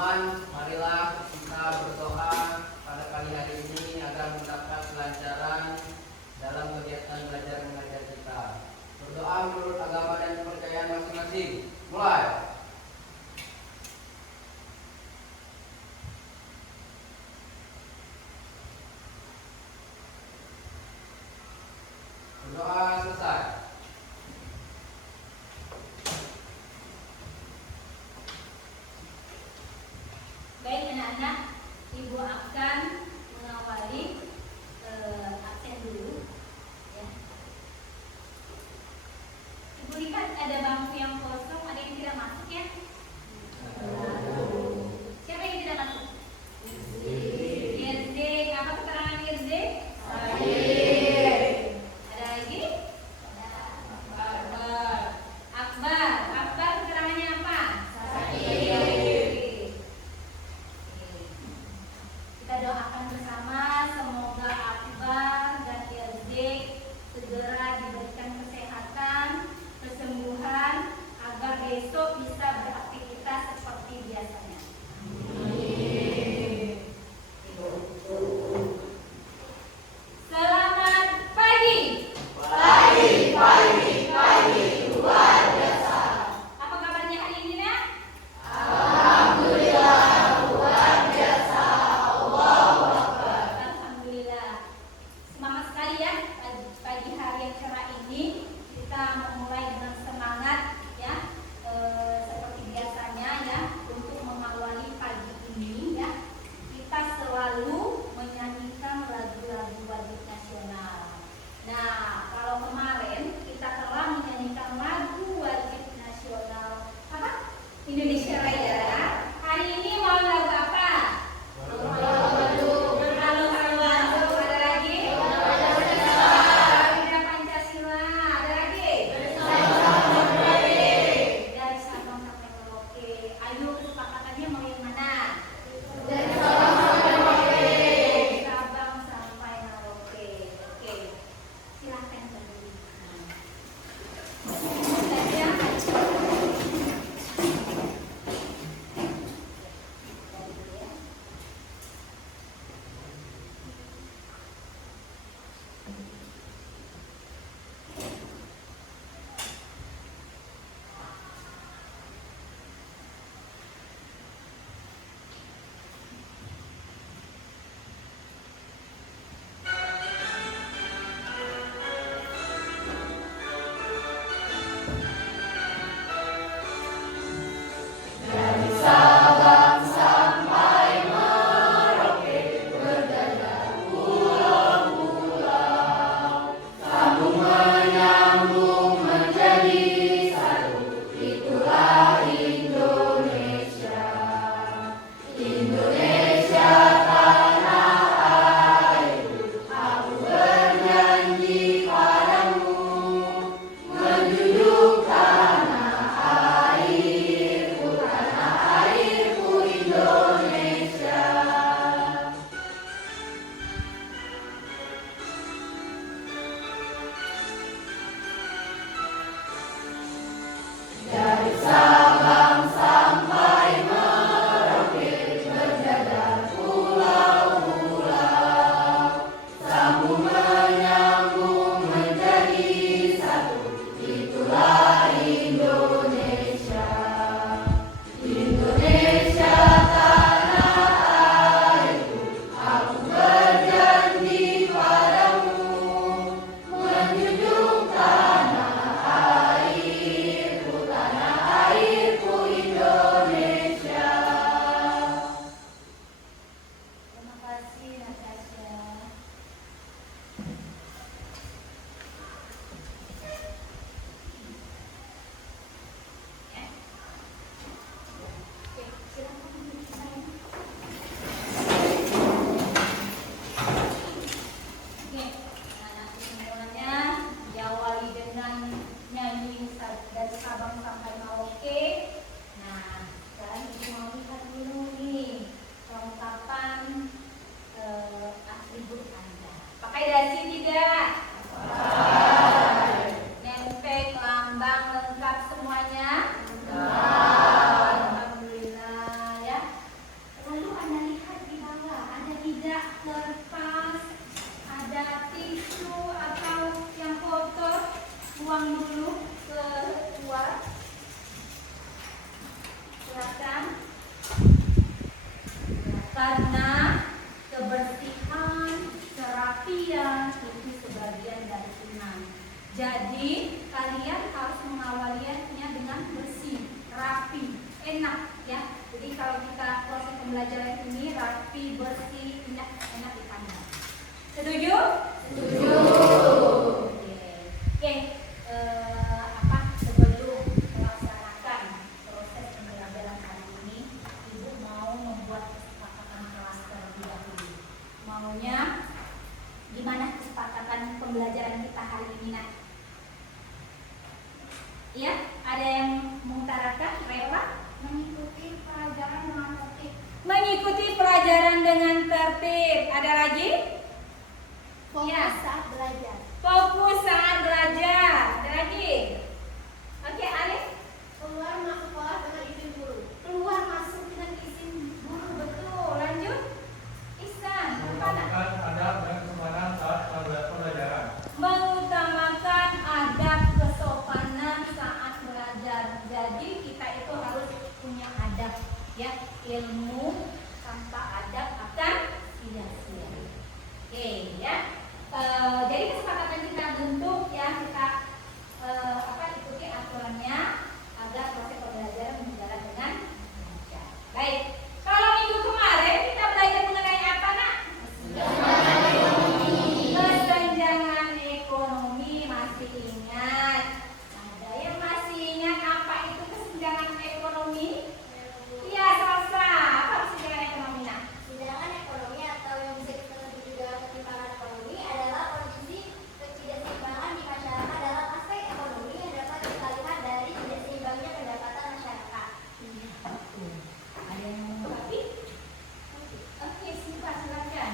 Teman-teman, marilah kita berdoa pada pagi hari ini agar mendapat kelancaran dalam kegiatan belajar mengajar kita. Berdoa menurut agama dan kepercayaan masing-masing. Mulai. Berdoa selesai. Baik anak-anak, Ibu akan mengawali absen dulu ya. Ibu lihat ada bangku yang kosong, ada yang tidak masuk ya? Siapa yang tidak masuk? Irde. Apa keterangan Irde? Ada lagi? Akbar keterangannya apa? Kita doakan bersama semoga Akbar dan Irde segera diberikan kesehatan, kesembuhan agar besok bisa beraktivitas seperti biasanya. Selamat pagi. Pagi luar biasa. Apa kabarnya hari ini, Nak? Alhamdulillah. Semangat sekali ya pagi hari yang cerah ini. Kita memulai dengan semangat ya. Seperti pembelajaran ini rapi, bersih, enak dipandang. Setuju? Setuju. Oke. Sebelum melaksanakan proses pembelajaran hari ini, Ibu mau membuat kesepakatan kelas terlebih dahulu. Maunya gimana kesepakatan pembelajaran kita hari ini, Nak? Iya, ada yang mengutarakan rela mengikuti pelajaran dengan tertib. Mengikuti pelajaran dengan tertib. Ada lagi? Fokus saat belajar. Fokus saat belajar. Ada lagi? Oke, Alif. Keluar masuk kelas dengan izin guru. Keluar masuk dengan izin guru. Betul. Lanjut. Ihsan. Apa nak? Mengutamakan adab dan kesopanan saat pembelajaran. Mengutamakan adab kesopanan saat belajar. Jadi kita itu harus punya adab, ya. Ilmu tanpa adab akan sia-sia. Oke, ya. Jadi kesepakatan kita bentuk, ya, kita ikuti aturannya agar proses pembelajaran berjalan dengan lancar. Baik. Kalau minggu kemarin kita belajar mengenai apa, Nak? Kesenjangan ekonomi. Masih ingat? Ada yang masih ingat apa itu kesenjangan ekonomi? Iya, Sastra. Apa kesenjangan ekonomi, Nak? Kesenjangan ekonomi atau yang bisa kita sebut juga ketimpangan ekonomi adalah kondisi ketidakseimbangan di masyarakat dalam aspek ekonomi yang dapat kita lihat dari tidak seimbangnya pendapatan masyarakat. Ada yang mau mengungkapi? Oke, silakan.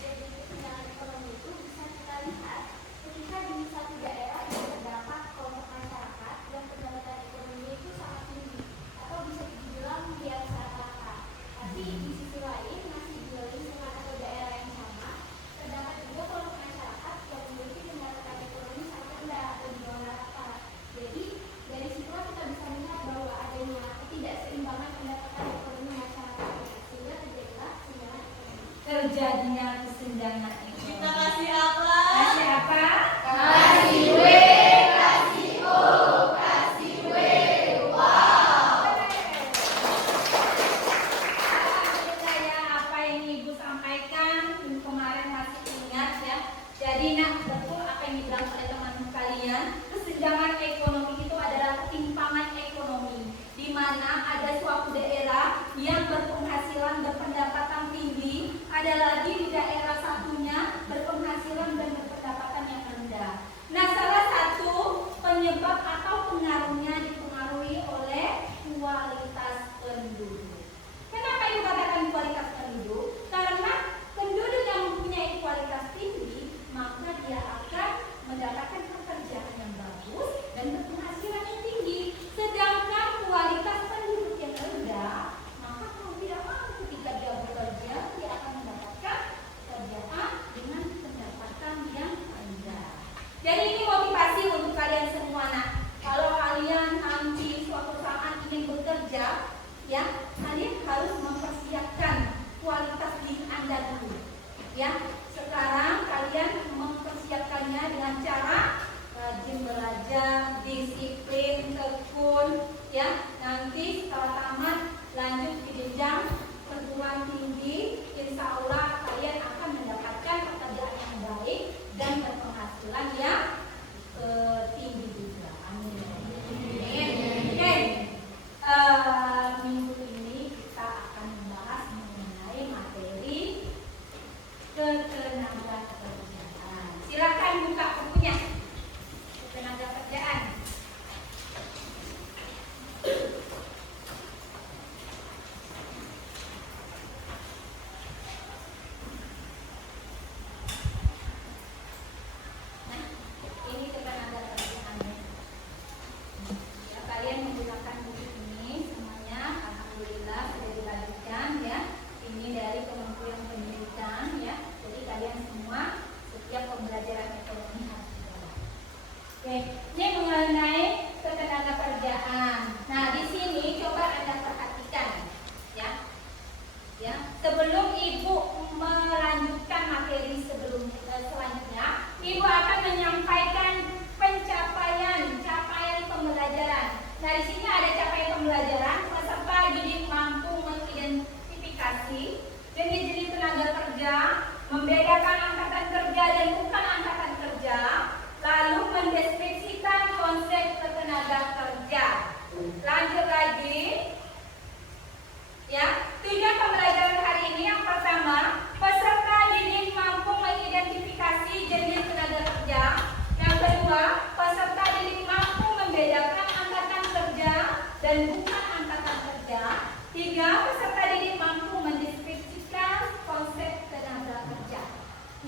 Jadi kesenjangan ekonomi itu bisa kita lihat ketika di satu daerah itu terdapat kelompok masyarakat yang pendapatan ekonominya itu sangat tinggi atau bisa dibilang di atas rata-rata. Tapi di sisi lain masih di lingkungan atau daerah yang sama terdapat juga kelompok masyarakat yang memiliki pendapatan ekonomi sangat rendah atau di bawah rata. Jadi dari situlah kita bisa melihat bahwa adanya ketidakseimbangan pendapatan ekonomi masyarakat sehingga terjadilah kesenjangan ekonomi. Terjadinya kesenjangan ekonomi. Kita kasih apa? Kasih apa? Kasih W, kasih O, kasih W. Alhamdulillah, ya, apa yang Ibu sampaikan kemarin masih ingat, ya. Jadi, Nak, betul apa yang dibilang oleh teman kalian. Kesenjangan ekonomi itu adalah ketimpangan ekonomi, di mana ada suatu daerah yang berpenghasilan berpendapatan tinggi, ada lagi di daerah satunya berpenghasilan dan berpendapatan yang rendah. Nah, salah satu penyebab atau pengaruhnya dipengaruhi oleh kualitas penduduk. Kenapa Ibu katakan kualitas penduduk? Karena penduduk yang mempunyai kualitas tinggi, maka dia akan mendapatkan pekerjaan yang bagus dan berpenghasilan yang tinggi. Sedangkan kualitas penduduk yang rendah, maka kalau tidak mampu ketika dia bekerja, dia akan mendapatkan pekerjaan dengan pendapatan yang rendah. Jadi ini motivasi untuk kalian semua, Nak. Kalau kalian nanti suatu saat ingin bekerja, ya, kalian harus mempersiapkan kualitas diri Anda dulu. Ya, sekarang kalian mempersiapkannya dengan cara rajin belajar, disiplin, tekun, ya. Nanti setelah tamat lanjut ke jenjang perguruan tinggi, insya Allah kalian akan mendapatkan pekerjaan yang baik dan berpenghasilan yang tinggi juga. Amin. Oke. Minggu ini kita akan membahas mengenai materi ketenagakerjaan. Silakan buka bukunya. Ketenagakerjaan. dan bukan angkatan kerja. 3. Peserta didik mampu mendeskripsikan konsep tenaga kerja.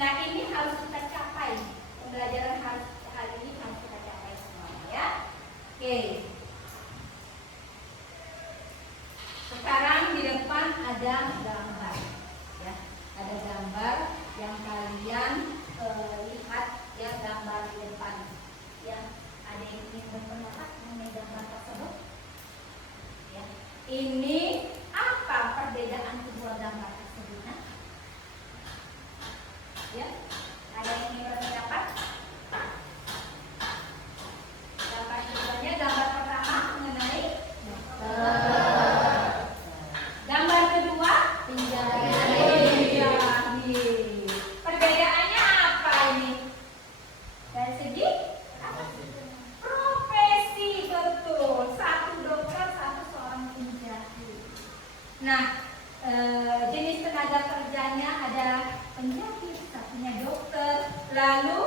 Nah, ini harus kita capai. Pembelajaran hari ini harus kita capai semuanya ya. Oke. Sekarang di depan ada gambar ya. Ada gambar yang kalian lihat ya, gambar di depan ya. Ada yang ingin berpendapat mengenai gambar tersebut? Ya. Ini apa perbedaan kedua gambar tersebut? Nah? Ya. Ada yang ingin berpendapat? Gambar keduanya, gambar pertama mengenai gambar kedua perbedaannya apa ini? Dari segi profesi, betul. Satu dokter, satu seorang penjahit. Nah, jenis tenaga kerjanya ada penjahit, satunya dokter. Lalu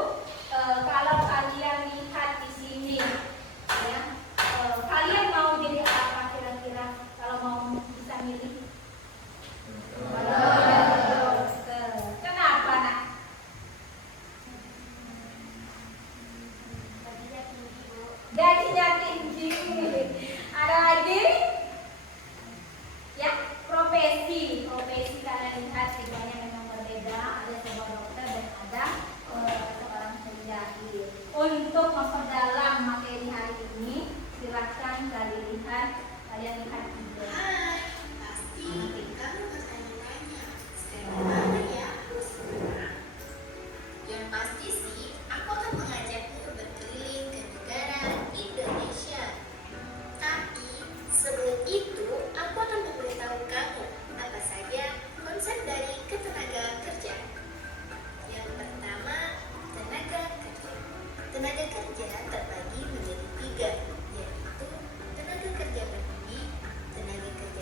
kalau kalian lihat di sini, ya, kalian mau jadi apa kira-kira? Kalau mau bisa milih? Dokter. Kenapa, nak? Gajinya tinggi. Ada lagi? Ya, profesi kalian lihat keduanya memang berbeda. Ada seorang dokter dan ada seorang penjahit. Untuk memperdalam materi hari ini, silakan kalian lihat video. Pasti kamu bertanya-tanya, sekarang mana ya aku semua? Yang pasti sih, aku akan mengajakmu berkeliling ke negara Indonesia. Tapi sebelum itu, aku akan memberitahu kamu apa saja konsep dari ketenaga kerjaan. Yang pertama, tenaga kerja. Tenaga kerja terbagi menjadi 3, yaitu tenaga kerja pendidik, tenaga kerja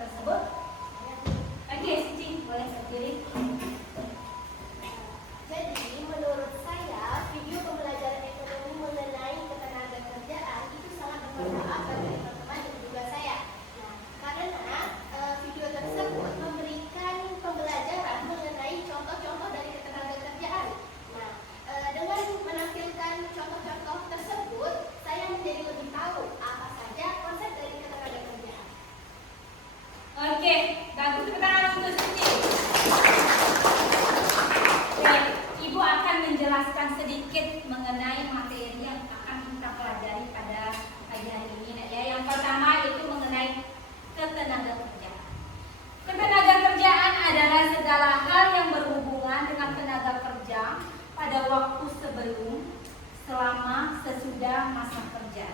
tersebut? Oke, Cici, boleh berdiri. Jadi menurut saya video pembelajaran ekonomi mengenai ketenagakerjaan itu sangat bermanfaat bagi teman-teman dan juga saya. Nah, karena video tersebut memberikan pembelajaran mengenai contoh-contoh dari ketenagakerjaan. Nah, dengan menampilkan contoh-contoh tersebut, saya menjadi lebih tahu apa saja konsep dari ketenagakerjaan. Oke, bagus, tepuk tangan untuk Cici. Oke, Ibu akan menjelaskan sedikit mengenai materi yang akan kita pelajari pada pagi hari ini. Ya, yang pertama itu mengenai ketenagakerjaan. Ketenagakerjaan adalah segala hal yang berhubungan dengan tenaga kerja pada waktu sebelum, selama, sesudah masa kerja.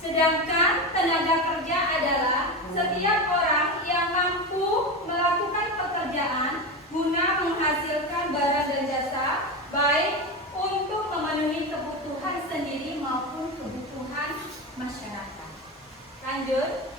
Sedangkan tenaga kerja adalah setiap orang yang mampu melakukan pekerjaan guna menghasilkan barang dan jasa, baik untuk memenuhi kebutuhan sendiri maupun kebutuhan masyarakat. Lanjut.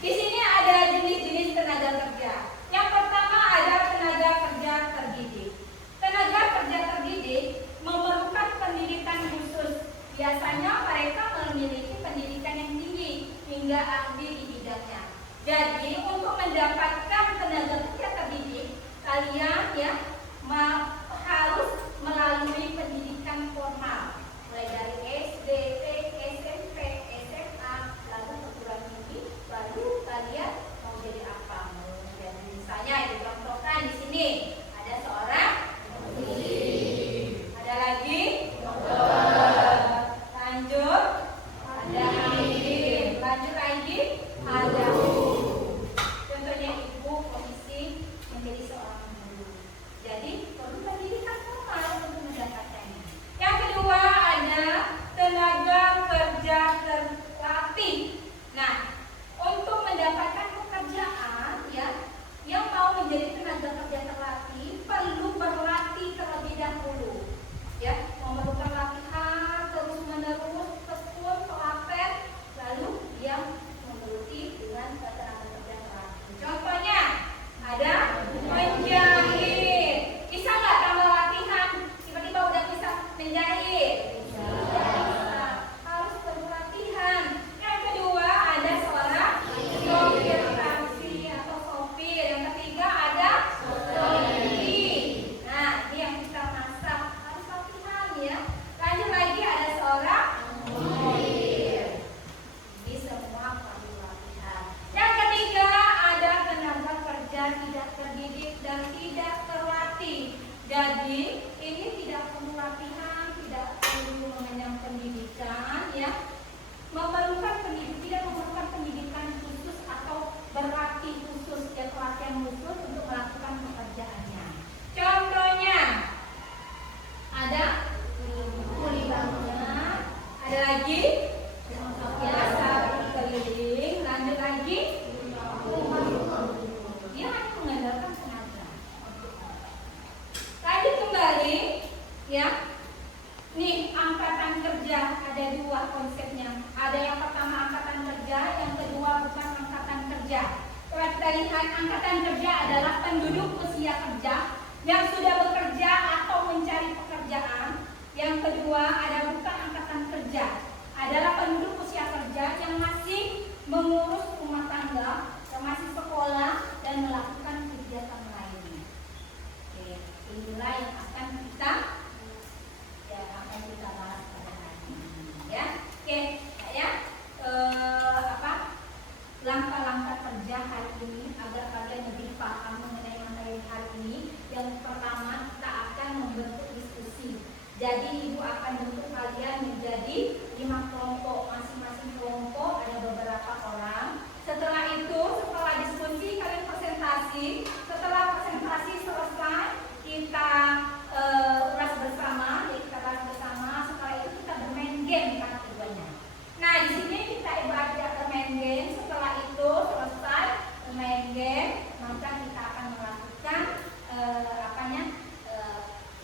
Di sini ada jenis-jenis tenaga kerja. Yang pertama ada tenaga kerja terdidik. Tenaga kerja terdidik memerlukan pendidikan khusus. Biasanya mereka memiliki pendidikan yang tinggi hingga ahli di bidangnya. Jadi untuk mendapatkan tenaga kerja terdidik, kalian ya harus melalui pendidikan formal, mulai dari SD, SMP, SMA, lalu perguruan tinggi, baru kalian mau jadi apa? Mau jadi misalnya dicontohkan di sini ada seorang polisi, ada lagi lanjut, ada hakim, lanjut lagi, ada contohnya ibu polisi menjadi seorang guru. Jadi perlu pendidikan formal untuk mendapatkannya. Yang kedua ada tenaga kerja terlatih. Nah, untuk mendapatkan pekerjaan ya yang mau menjadi tenaga kerja terlatih perlu berlatih terlebih dahulu. Ya, memerlukan latihan terus menerus, tekun, telaten, lalu dia menggeluti dengan tenaga kerja terlatih. Contohnya ada menjahit. Bisa nggak tambah latihan tiba-tiba udah bisa menjahit? Bisa. Harus perlu latihan. Yang kedua ada seorang sopir taksi atau sopir. Yang ketiga ada sopir. Nah, ini yang kita masak harus latihan ya. Lanjut lagi ada seorang model. Ini semua perlu latihan. Yang ketiga ada tenaga kerja tidak terdidik dan tidak terlatih. Jadi ini tidak perlu latihan, tidak perlu mengenyam pendidikan ya. Memerlukan pendidikan, tidak memerlukan pendidikan khusus atau berlatih khusus ya, pelatihan khusus untuk melakukan pekerjaannya. Contohnya ada kuli bangunan, ada lagi ya sapu keliling, lanjut lagi dia hanya mengandalkan tenaga. Lanjut kembali ya. Nih angkatan kerja ada dua konsepnya. Ada yang pertama angkatan kerja, yang kedua bukan angkatan kerja. Kalau kita lihat angkatan kerja adalah penduduk usia kerja yang sudah bekerja atau mencari pekerjaan. Yang kedua ada bukan angkatan kerja, adalah penduduk usia kerja yang masih mengurus rumah tangga, yang masih sekolah dan melakukan kegiatan lainnya. Oke, inilah yang akan kita bahas pada hari ini ya. Oke, ya. Langkah-langkah kerja hari ini agar kalian lebih paham mengenai materi hari ini. Yang pertama kita akan membentuk diskusi. Jadi ibu akan bentuk kalian menjadi 5 kelompok, masing-masing kelompok ada beberapa orang. Setelah itu, setelah diskusi kalian presentasi. Setelah presentasi selesai, kita ulas bersama, ya kita bahas bersama. Setelah itu kita bermain game karena keduanya. Nah di sini kita ibu ajak bermain game. Setelah itu selesai bermain game, maka kita akan melakukan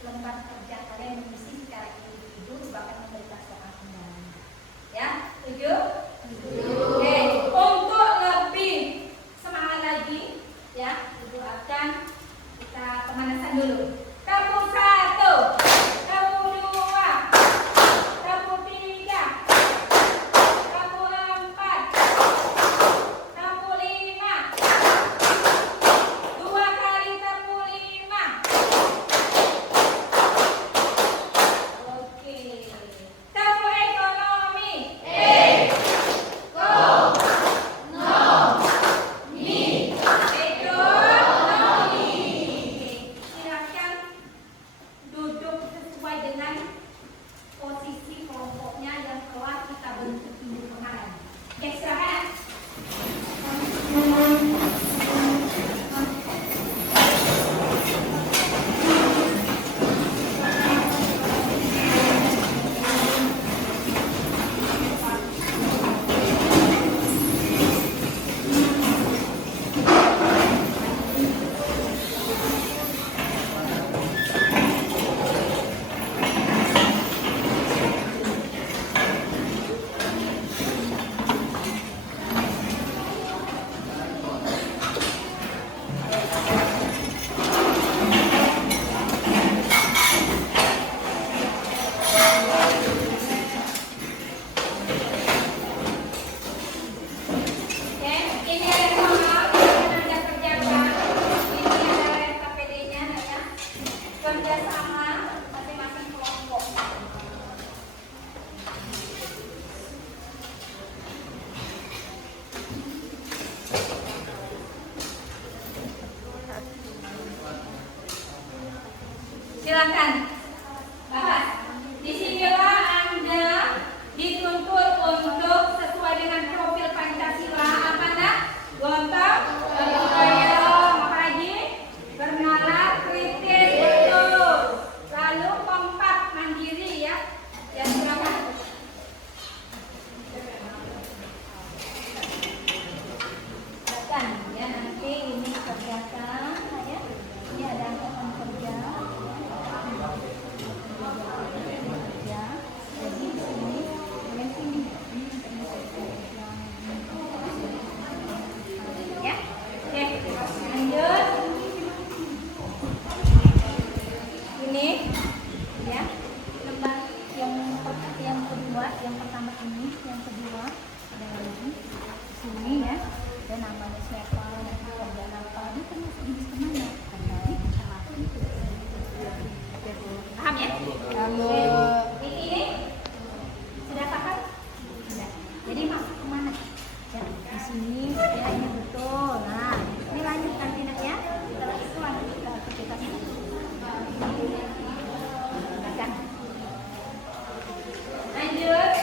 lembar kerja kalian mengisi secara ya. Ini sudah paham? Sudah. Jadi masuk kemana? Ya, di sini ya, ini betul. Nah, ini lanjutkan tidak ya? Setelah itu lanjut ke aktivitasnya. Silakan. Lanjut.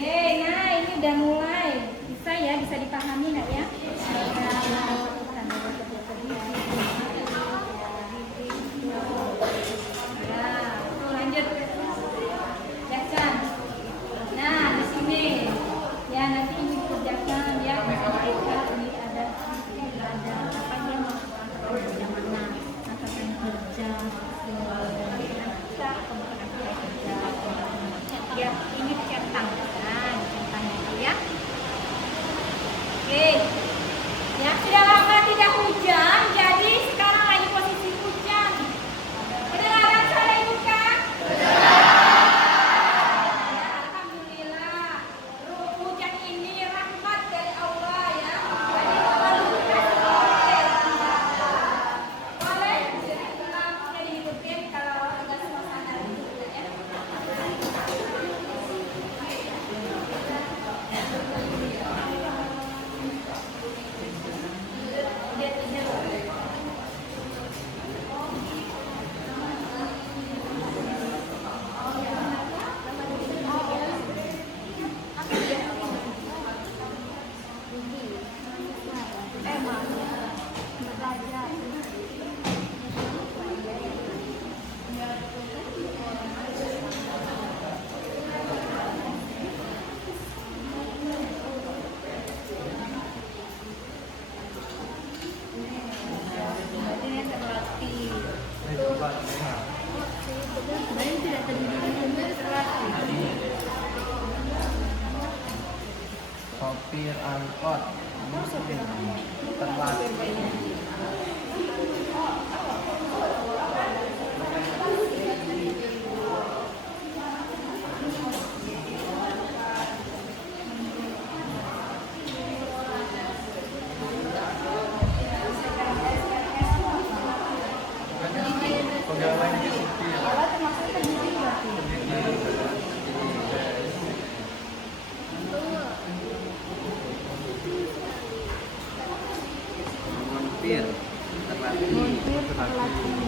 Oke, nah ini udah mulai. Bisa ya, bisa dipahami nggak ya? Lanjut. Kerjakan. Nah, di sini ya nanti ini kerjakan ya. Ini ada apa dia masukkan kerja mana? Masukkan kerja. Kita kemudian kerja. Ya, ini centang. Nah, centangnya itu ya. Oke. Ya, sudah lama tidak hujan, jadi sekarang lagi posisi hujan. Kedengaran suara ibu kan? Ya, alhamdulillah. Hujan ini rahmat dari Allah ya. Jadi kalau dikasih boleh lampunya dihidupin kalau agak suasana gitu ya. Sopir angkot. Terlatih. Pegawai negeri sipil. Montir. Terlatih.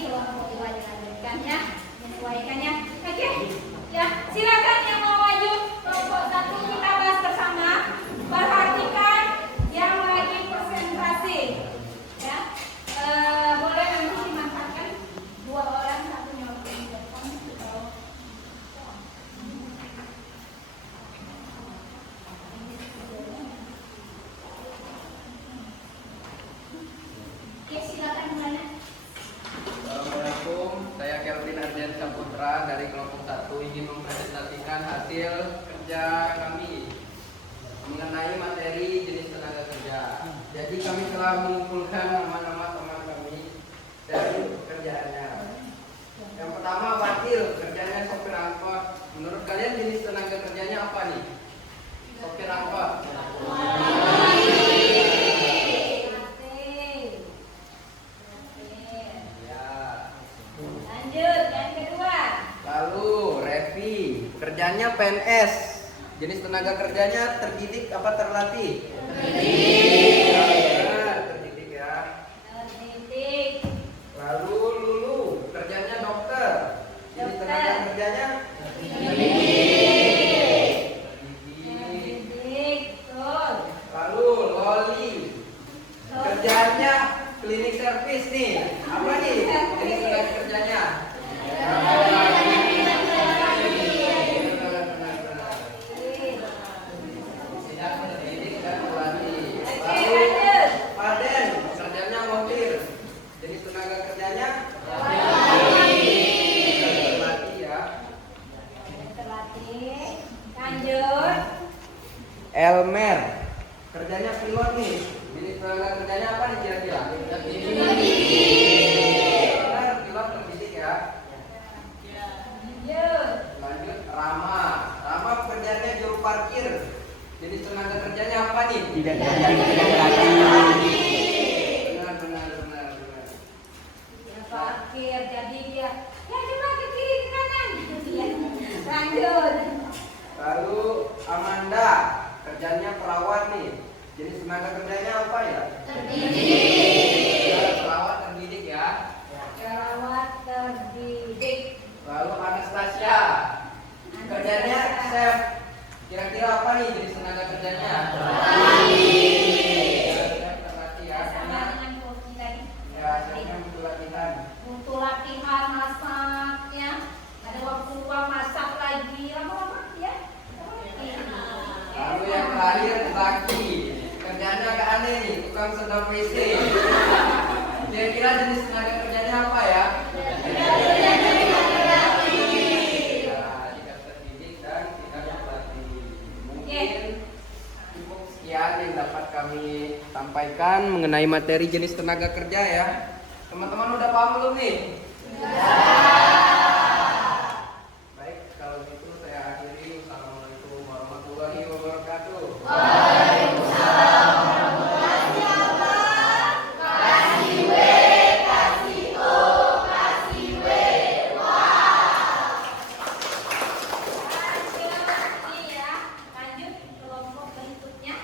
kelompok 2 dilanjutkan ya, menyesuaikan ya. Oke, ya silakan yang mau maju kelompok 1 kita bahas bersama. Perhatikan yang lagi konsentrasi, ya. Boleh nanti dimanfaatkan 2 orang, satunya orang di depan. Oke, silakan mulai. Assalamualaikum, saya Kelvin Ardian Saputra dari kelompok 1 ingin mempresentasikan hasil kerja kami mengenai materi jenis tenaga kerja. Jadi kami telah mengumpulkan nama-nama teman kami dari pekerjaannya. Yang pertama wakil, kerjanya sopir angkot. Menurut kalian jenis tenaga kerjanya apa nih? Sopir angkot. Lanjut, yang kedua. Lalu Revi, kerjanya PNS. Jenis tenaga kerjanya terdidik apa terlatih? Terdidik ya. Terdidik. Lalu Lulu, kerjanya dokter. Jenis tenaga kerjanya Terdidik. Betul. Lalu Loli, kerjanya cleaning service nih. Apa nih jenis tenaga kerjanya? Tidak terdidik dan terlatih. Lalu Paden, kerjanya montir. Jenis tenaga kerjanya terlatih ya. Terlatih. Lanjut. Elmer, kerjanya pilot nih. Jenis tenaga kerjanya apa nih kira-kira? Benar, pilot terdidik ya. Lanjut. Lanjut Rama. Rama pekerjaannya juru parkir. Jenis tenaga kerjanya apa nih? Tidak terlatih. Benar. Ya, parkir. Jadi dia ya coba ke kiri ke kanan. Lanjut. Lalu Amanda, kerjanya perawat nih. Jenis tenaga kerjanya apa ya? Terdidik. Perawat terdidik ya. Perawat terdidik. Lalu Anastasia, kerjanya chef. Kira-kira apa nih jenis tenaga kerjanya? Terlatih ya. Sama dengan Koki tadi. Ya, chefnya butuh latihan. Butuh latihan masak ya. Ada waktu luang masak lagi. Lama-lama ya. Lalu yang terakhir Zaki, kerjanya agak aneh nih, tukang sedot WC. Kira-kira jenis tenaga kerjanya apa ya? Tidak terdidik dan tidak terlatih. Mungkin cukup sekian yang dapat kami sampaikan mengenai materi jenis tenaga kerja ya. Teman-teman udah paham belum nih? Baik, kalau gitu saya akhiri. Wassalamualaikum warahmatullahi wabarakatuh. Iya, lanjut kelompok berikutnya.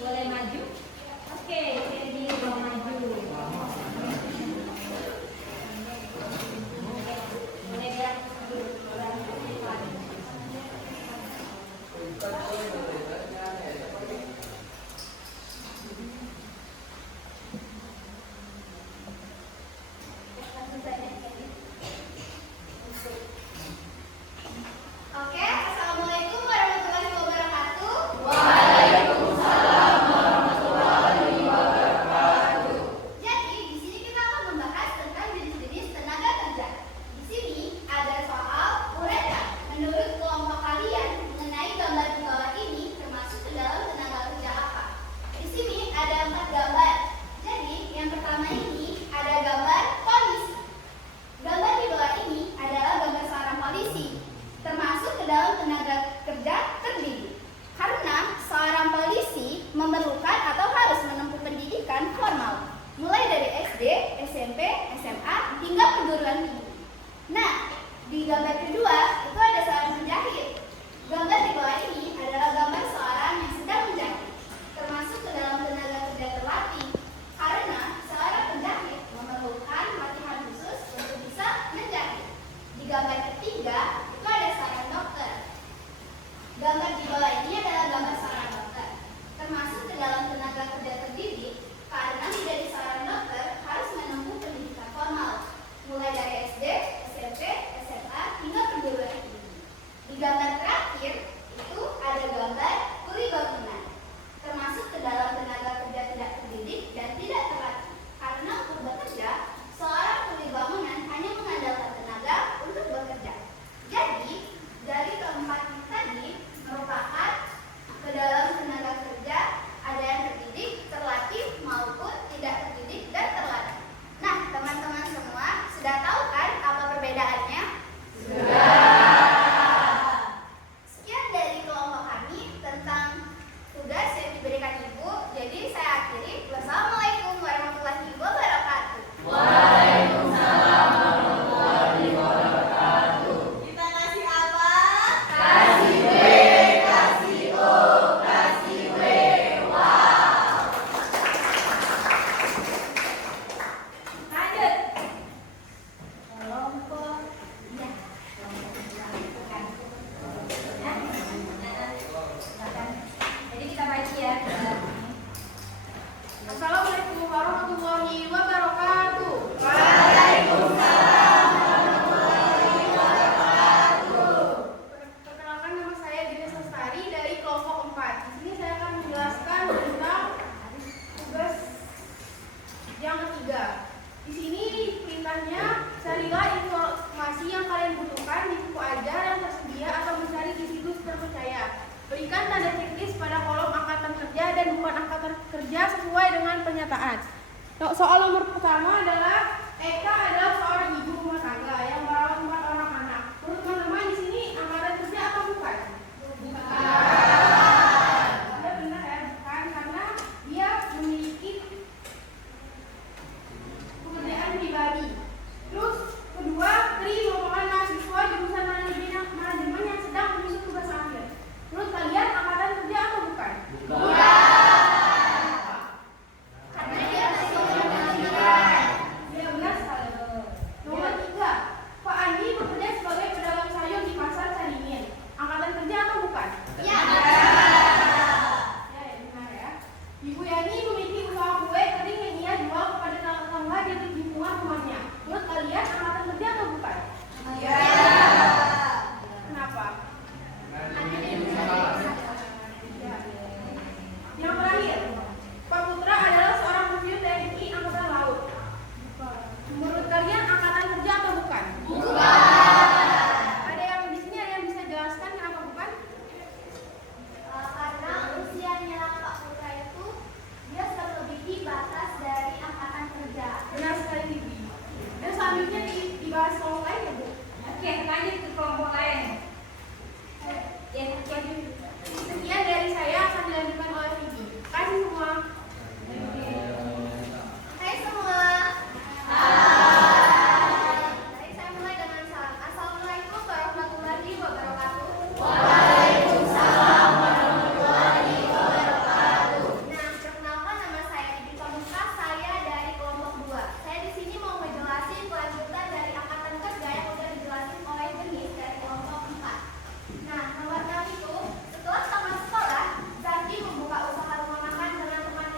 Boleh maju? Oke, jadi mau maju. Boleh gerak dulu. Oke, assalamualaikum warahmatullahi wabarakatuh. Jadi di sini kita akan membahas tentang jenis-jenis tenaga kerja. Di sini ada soal uraian. Menurut kelompok kalian mengenai gambar di bawah ini termasuk ke dalam tenaga kerja apa? Di sini ada 4 gambar. Jadi yang pertama ini ada gambar polisi. Gambar di bawah ini adalah gambar seorang polisi, termasuk ke dalam tenaga kerja terdidik. Karena seorang polisi memerlukan atau harus menempuh pendidikan formal, mulai dari SD, SMP, SMA, hingga perguruan tinggi. Nah, di gambar kedua itu ada seorang penjahit. Gambar di bawah ini adalah gambar seorang yang sedang menjahit, termasuk ke dalam tenaga kerja terlatih. Karena seorang penjahit memerlukan latihan khusus Carilah informasi yang kalian butuhkan di buku ajar yang tersedia atau mencari di situs terpercaya. Berikan tanda checklist pada kolom angkatan kerja dan bukan angkatan kerja sesuai dengan pernyataan. Soal nomor pertama adalah Eka adalah seorang ibu rumah tangga yang merawat 4 orang anak. Menurut teman-teman di sini angkatan kerja atau bukan? Bukan. Dia benar ya, bukan, karena dia memiliki pekerjaan pribadi. Terus kedua, Tri merupakan mahasiswa jurusan manajemen yang sedang menyusun tugas akhir. Menurut kalian angkatan kerja atau bukan? Karena dia dia benar sekali. Nomor 3, Pak Andi bekerja sebagai pedagang sayur di pasar Caringin. Angkatan kerja atau bukan? Ya, benar ya. Ibu Yani memiliki usaha kue kering yang ia jual kepada tetangga di lingkungan rumahnya. Menurut kalian angkatan kerja atau bukan? Ya. Kenapa? Yang terakhir, Pak Putra adalah seorang peziarah TNI Angkatan Laut. Menurut kalian angkatan kerja atau bukan? Ada yang di sini ada yang bisa jelaskan kenapa bukan? Karena usianya Pak Putra itu dia sudah melebihi batas dari angkatan kerja. Benar sekali, Bibi. Dan selanjutnya dibahas kelompok lain ya, Bu? Oke, lanjut ke kelompok lain. Ya, Sekian dari saya akan dilanjutkan oleh Vivi. Terima kasih semua. Hai semua. Mari saya mulai dengan salam. Assalamualaikum warahmatullahi wabarakatuh. Nah, perkenalkan nama saya Bibi Pamuka. Saya dari kelompok 2. Saya di sini mau ngejelasin kelanjutan dari angkatan kerja yang udah dijelasin oleh Denis dari kelompok 4. Nah, nomor 6 itu setelah tamat sekolah, Zaki membuka usaha rumah makan dengan teman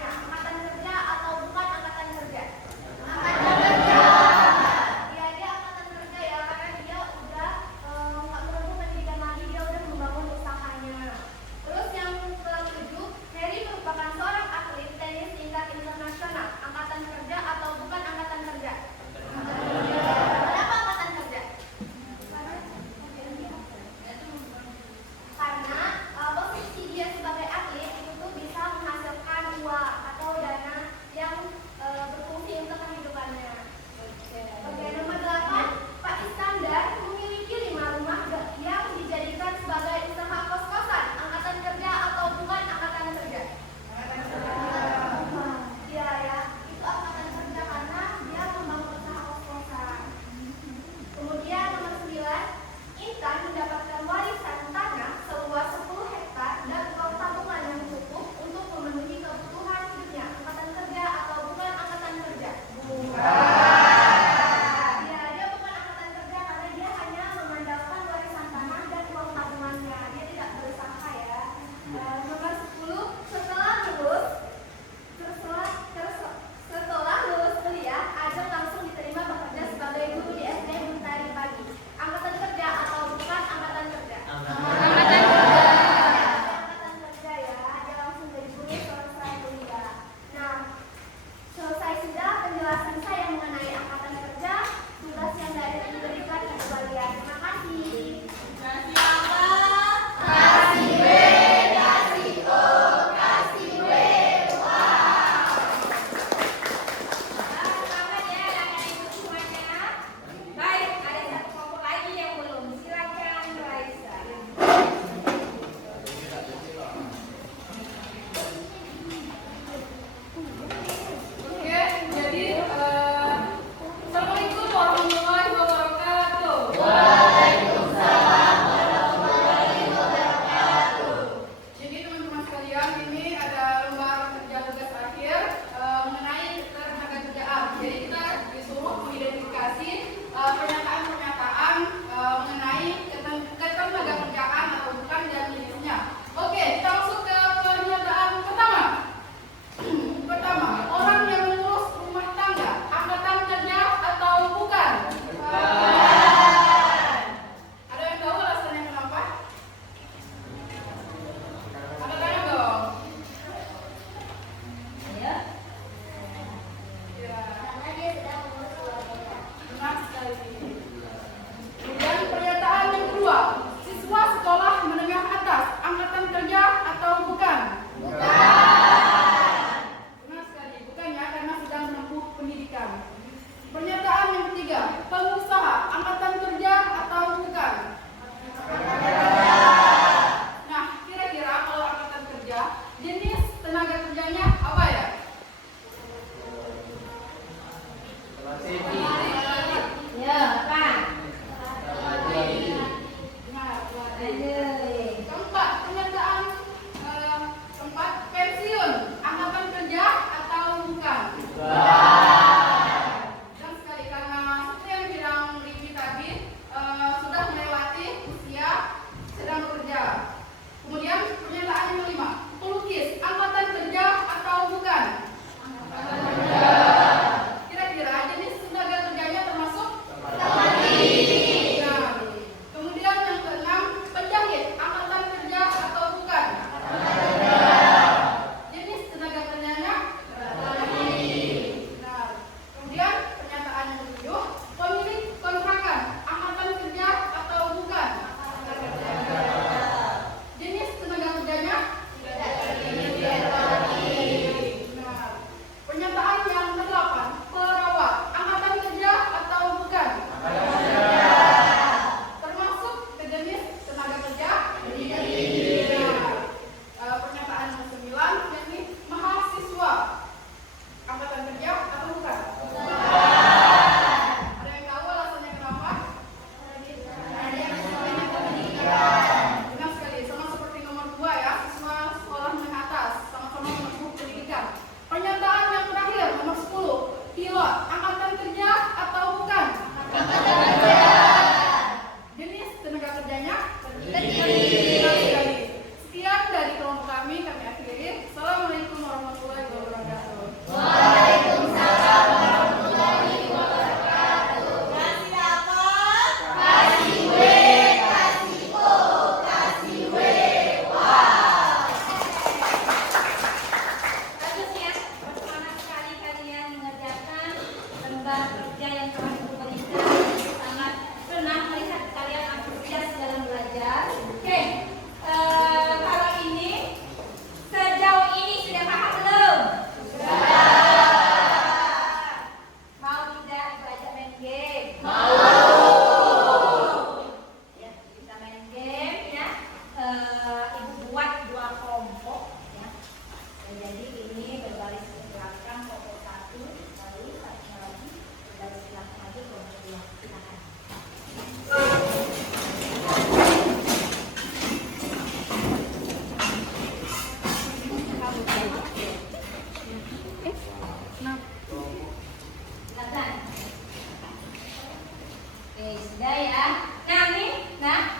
Udah ya. Nah nih, nah.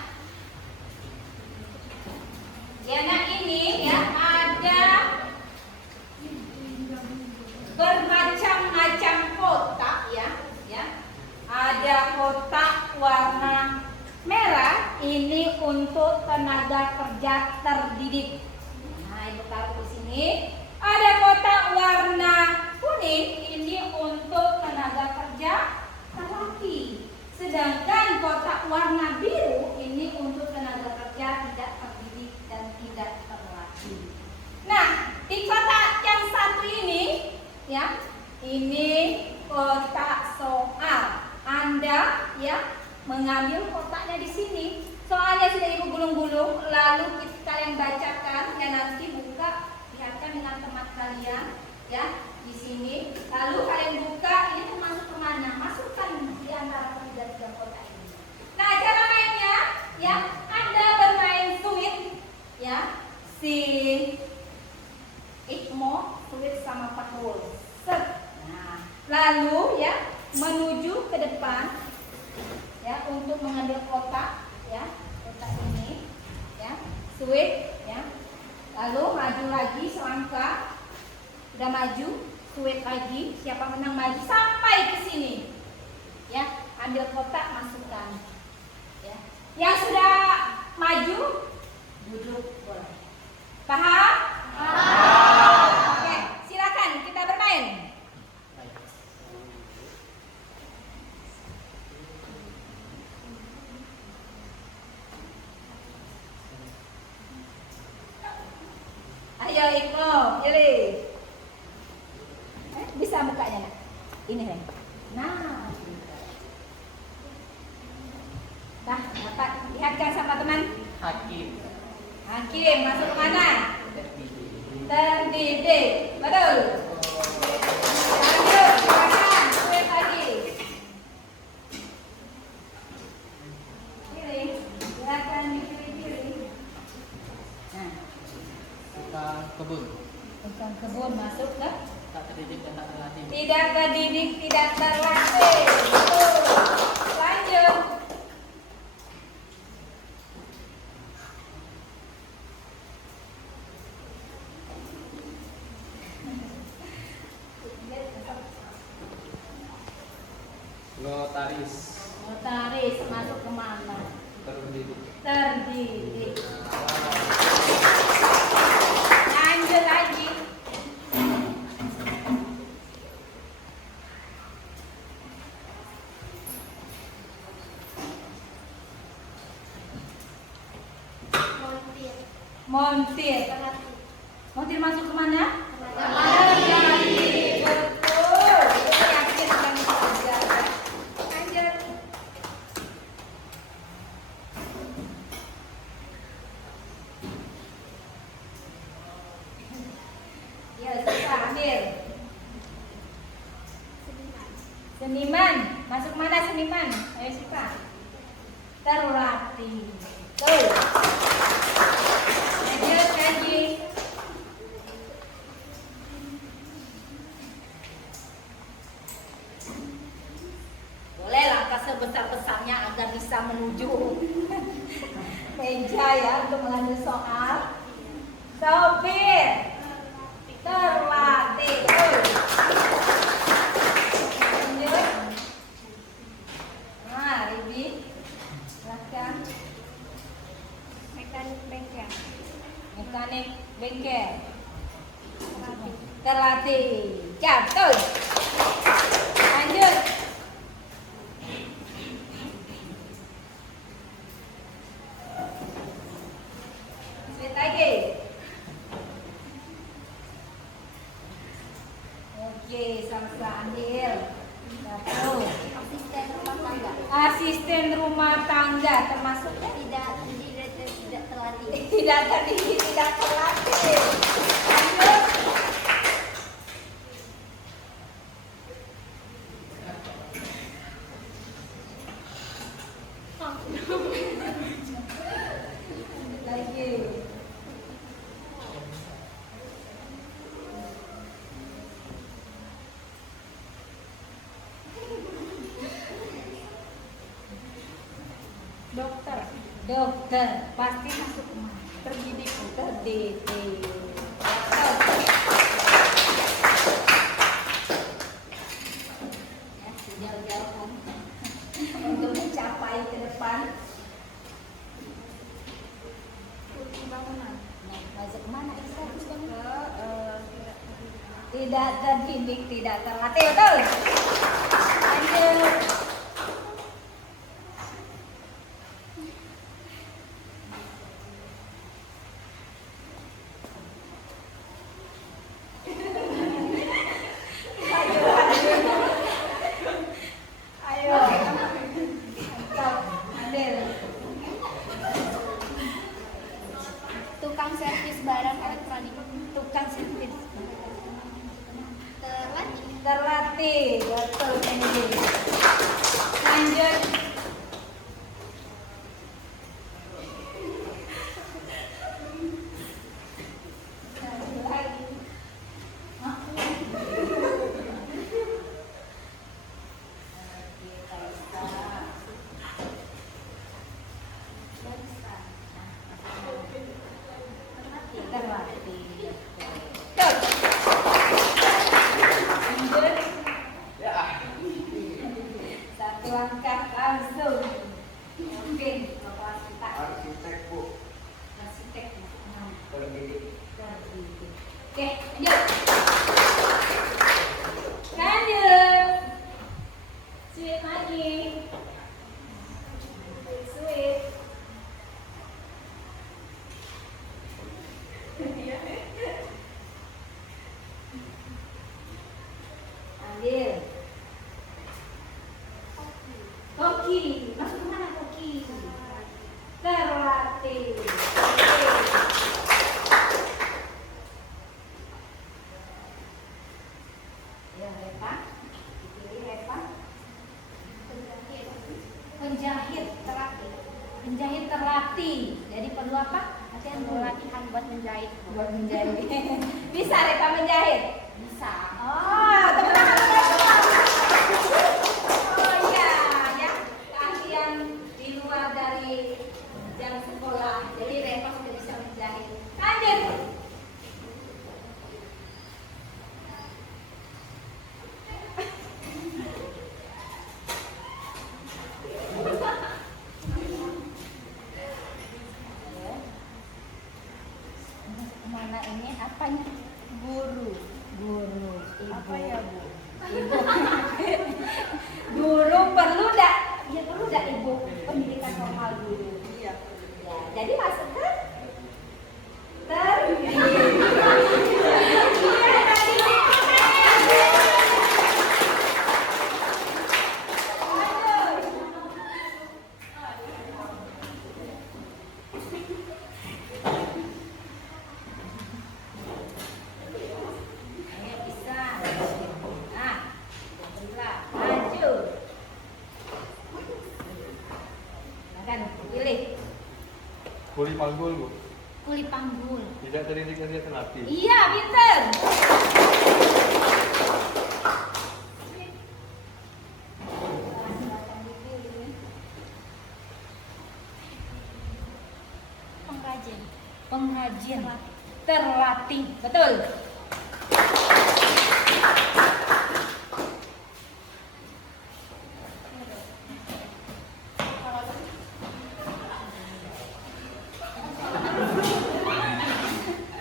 Ya nah ini ya ada bermacam-macam kotak ya, ya. Ada kotak warna merah ini untuk tenaga kerja terdidik. Nah, Ibu taruh di sini. Ada kotak warna kuning ini untuk tenaga kerja laki. Sedangkan kotak warna biru ini untuk tenaga kerja tidak terdidik dan tidak terlatih. Nah, di kotak yang satu ini ya, ini kotak soal. Anda ya mengambil kotaknya di sini. Soalnya sudah Ibu gulung-gulung, lalu kalian bacakan ya, nanti buka, lihatkan dengan teman kalian ya di sini. Lalu kalian buka, ini tuh masuk kemana? Masukkan di antara tiga kotak ini. Nah, cara mainnya ya, Anda bermain suit ya, si Ikmo suit sama Patrol. Set. Nah, lalu ya menuju ke depan ya untuk mengambil kotak ya, kotak ini ya, suit ya. Lalu maju lagi selangkah, udah maju, suit lagi, siapa menang maju sampai ke sini ya, ambil kotak masukkan ya. Yang sudah maju duduk boleh. Paham? Paham. Oke, silakan kita bermain. Ayo Ikmo, pilih. Bisa bukanya nak? Ini Ren. Nah, dah dapat. Lihatkan sama teman. Hakim. Hakim masuk ke mana? Terdidik. Betul. Lanjut, silakan. Sulit lagi. Pilih. Silakan dipilih-pilih. Nah. Tukang kebun. Tukang kebun masuk ke? Tak terdidik dan tak terlatih. Tidak terdidik, tidak terlatih. Betul. Lanjut. Notaris. Notaris masuk ke mana? Terdidik. Terdidik. Lanjut lagi. Montir. Montir. Terlatih. Montir masuk ke mana? Terlatih. Betul. Itu yakin akan bisa belajar. Lanjut. Ya, susah ambil. Seniman. Seniman. Masuk mana seniman? Ayo Sipa. Terlatih. Tuh. Lanjut lagi. Boleh langkah sebesar-besarnya agar bisa menuju meja ya untuk mengambil soal. Sopir. Terlatih. Tuh. Lanjut. Nah, Ribi. Silakan. Mekanik bengkel. Mekanik bengkel. Terlatih. Jatuh. Lanjut. Sweet lagi. Oke, sama-sama ambil. Satu. Asisten rumah tangga. Asisten rumah tangga termasuknya Tidak terlatih. tidak terdidik, tidak terlatih. Lanjut. Lagi. Dokter. Dokter. Pasti masuk kemana? Terdidik. Terdidik. Betul. Ya, jauh-jauh kan. Untuk mencapai ke depan. Bangunan. Nah, masuk kemana? Tidak terdidik, tidak terlatih, betul? Lanjut. Ayo. Mantap. Ambil. Tukang servis barang elektronik. Tukang servis. Terlatih. Terlatih, betul ini. Lanjut. Lagi. Hah? Terlatih. Lanjut. Satu langkah langsung. Oke, Bapak kita Arsitek Bu. arsitek. Terdidik. Oke, lanjut. Lanjut. Sweet lagi. Sweet. Ambil. Hoki. Masuk kemana hoki? Terlatih. Oke. Ya, Reva. Dipilih Reva. Penjahit terlatih. Penjahit terlatih. Jadi perlu apa? Latihan Latihan buat menjahit. buat menjahit. Bisa Reva menjahit? Bisa. Oh, teman-teman. Oh iya, ya. Keahlian di luar dari jam sekolah. Jadi Reva sudah bisa menjahit. Lanjut. Kemana ini? Apanya? Guru. Guru. Ibu. Apa ya, Bu? Ibu. Guru perlu dak? Ya perlu dak ibu pendidikan formal dulu. Iya. Ya, jadi masukkan terdidik. Ayo bisa. Nah, alhamdulillah. Maju. Makan, pilih. Kuli panggul Bu. Kuli panggul. Tidak terdidik dan tidak terlatih. Iya, pinter. Pengrajin. Pengrajin. Terlatih. Betul.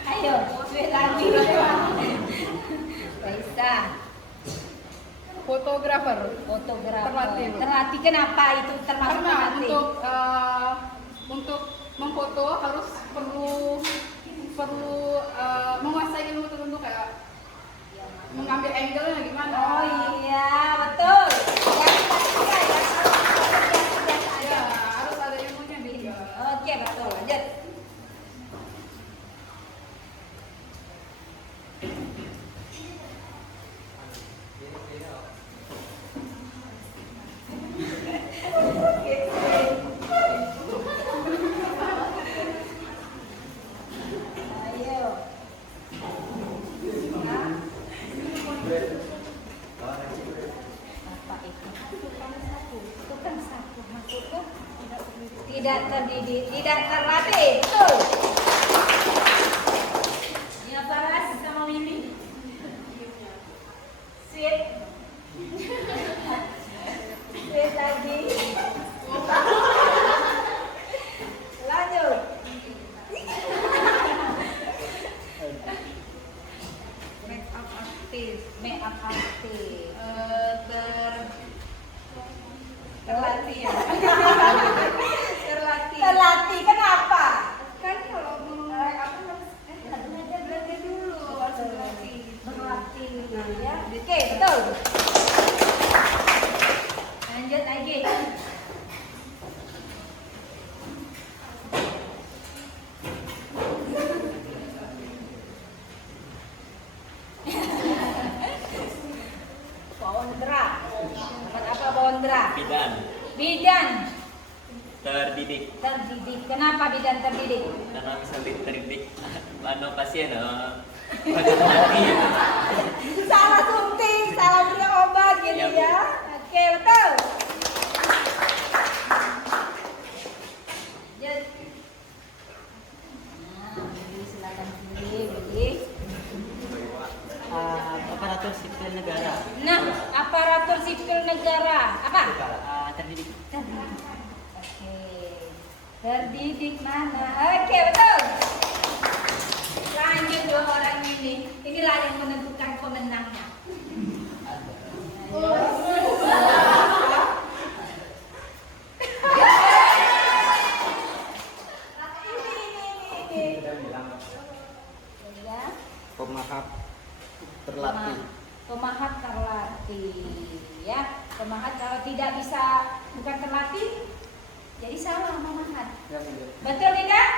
Ayo, duit lagi. Bisa. Fotografer. Fotografer. Terlatih, Bu. Terlatih kenapa itu termasuk Karena terlatih? untuk memfoto harus perlu menguasai ilmu tertentu kayak mengambil angle-nya gimana. Oh iya, betul. Yang kita ya harus biasa aja. Ya, harus ada ilmunya juga. Oke, betul. Lanjut. Ayo. tidak terdidik, tidak terlatih. Betul. Ya, Faras sama Willy. Sweet. Sweet lagi. Lanjut. Make up artist. Make up artist. Terlatih ya. Terlatih kenapa? Kan kalau mau belajar dulu harus berlatih ya. Oke, betul. Lanjut lagi. Bondra. Dapat apa Bondra? Bidan Bidan terdidik terdidik. Kenapa bidan terdidik? karena bisa terdidik pasien hati. Salah suntik, salah beri obat gitu Iya, Bu. ya. Oke, betul. Lanjut. Nah, Willy, silakan Willy. Aparatur sipil negara. Nah, aparatur sipil negara apa? Terdidik. Oke. Terdidik mana? Oke, betul. Lanjut dua orang ini. Inilah yang menentukan pemenangnya. Ini. Ya. Pemahat terlatih. Pemahat terlatih ya. Pemahat kalau tidak bisa bukan terlatih jadi salah pemahat. Betul tidak?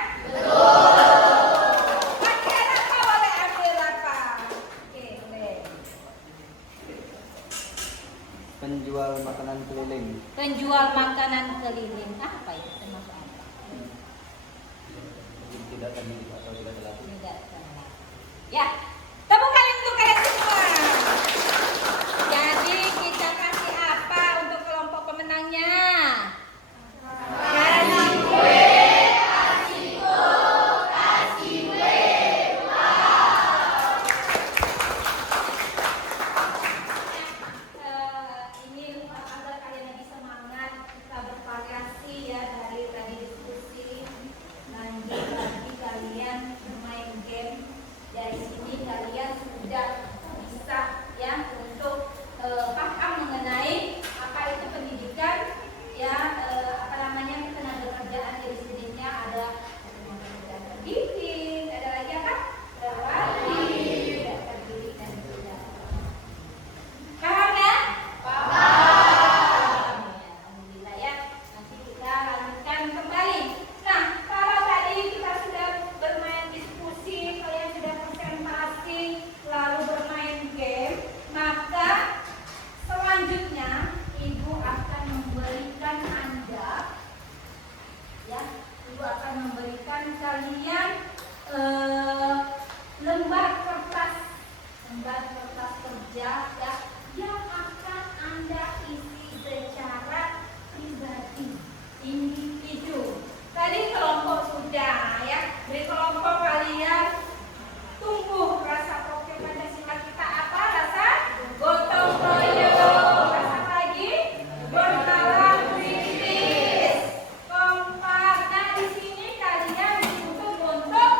Oke, apa boleh ambil apa? Oke, boleh. Penjual makanan keliling. Penjual makanan keliling. Apa itu? Termasuk apa? Tidak terdidik atau tidak terlatih. Tidak terlatih. Ya, tepuk tangan untuk kalian semua. Jadi kita kasih apa untuk kelompok pemenangnya? Kasih kue. Ini agar kalian lebih semangat, kita bervariasi ya dari tadi diskusi. Lanjut lagi kalian bermain game. Dari sini kalian sudah bisa ya untuk paham mengenai apa itu pendidikan ya apa namanya ketenaga kerjaan dari sininya ada ketenaga terdidik, ada lagi apa? Terlatih, tidak terdidik dan tidak. Paham ya? Paham. Ya, alhamdulillah ya. Nanti kita lanjutkan kembali. Nah, kalau tadi kita sudah bermain diskusi, kalian sudah presentasi, lalu bermain game, maka selanjutnya Ibu akan memberikan Anda, ya, Ibu akan memberikan kalian lembar kertas kerja ya, yang akan Anda isi secara pribadi, individu. Tadi kelompok sudah ya, dari kelompok kalian tumbuh rasa profil Pancasila kita apa? Rasa gotong royong. Rasa apa lagi? Berharap kritis. Kompak. Nah, di sini kalian dituntut untuk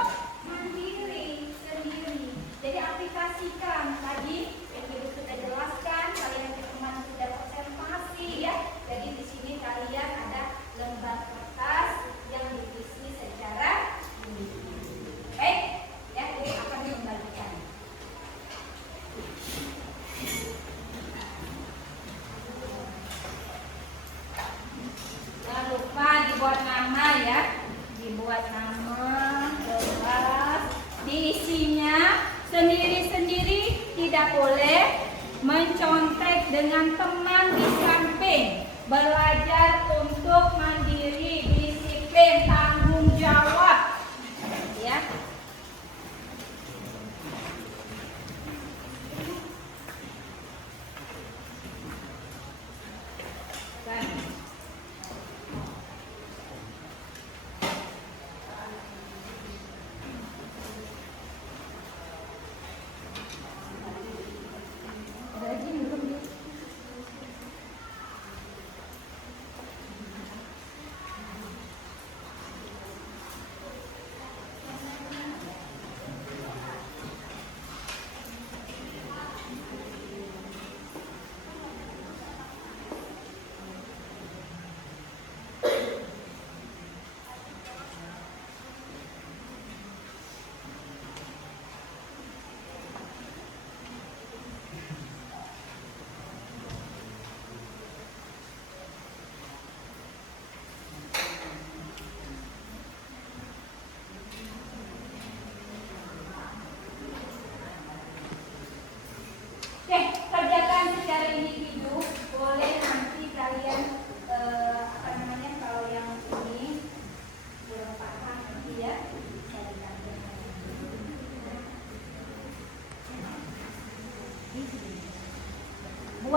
mandiri sendiri. Jadi aplikasikan tadi yang Ibu sudah jelaskan, kalian teman sudah presentasi ya. Jadi di sini kalian ada lembar kertas yang diisi secara individu. Baik, ya, Ibu akan membagikan. Jangan lupa dibuat nama ya, dibuat nama, jelas, diisinya sendiri-sendiri, tidak boleh mencontek dengan teman di samping. Belajar untuk mandiri, disiplin, tanggung jawab, ya.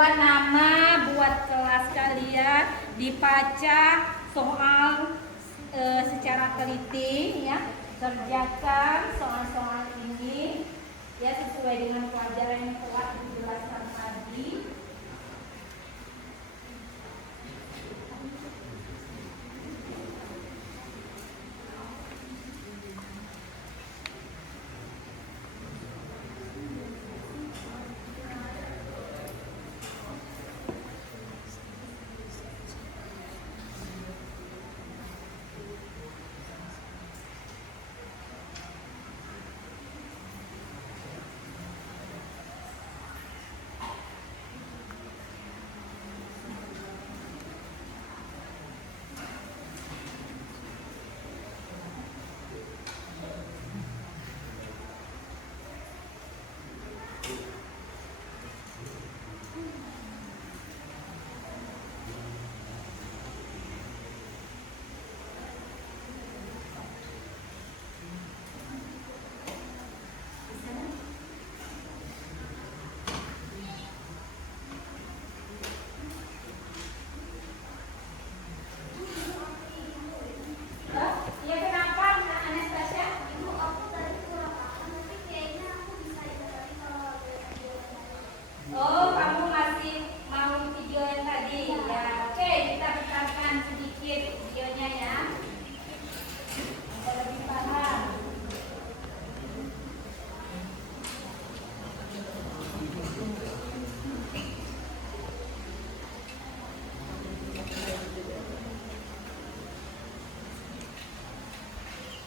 buat nama, buat kelas kalian, dibaca soal secara teliti ya. Kerjakan soal-soal ini ya sesuai dengan pelajaran yang telah dijelaskan tadi. Ya kenapa Anastasia? Ibu, aku tadi kurang paham, tapi kayaknya aku bisa itu tadi kalau Oh, kamu masih mau video yang tadi ya? Oke, kita putarkan sedikit videonya ya. Agar lebih paham.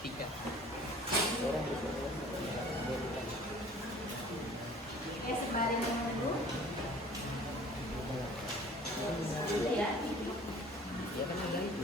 Tiga. Oke, sembari menunggu. Dulu ya. Ya kan ada itu.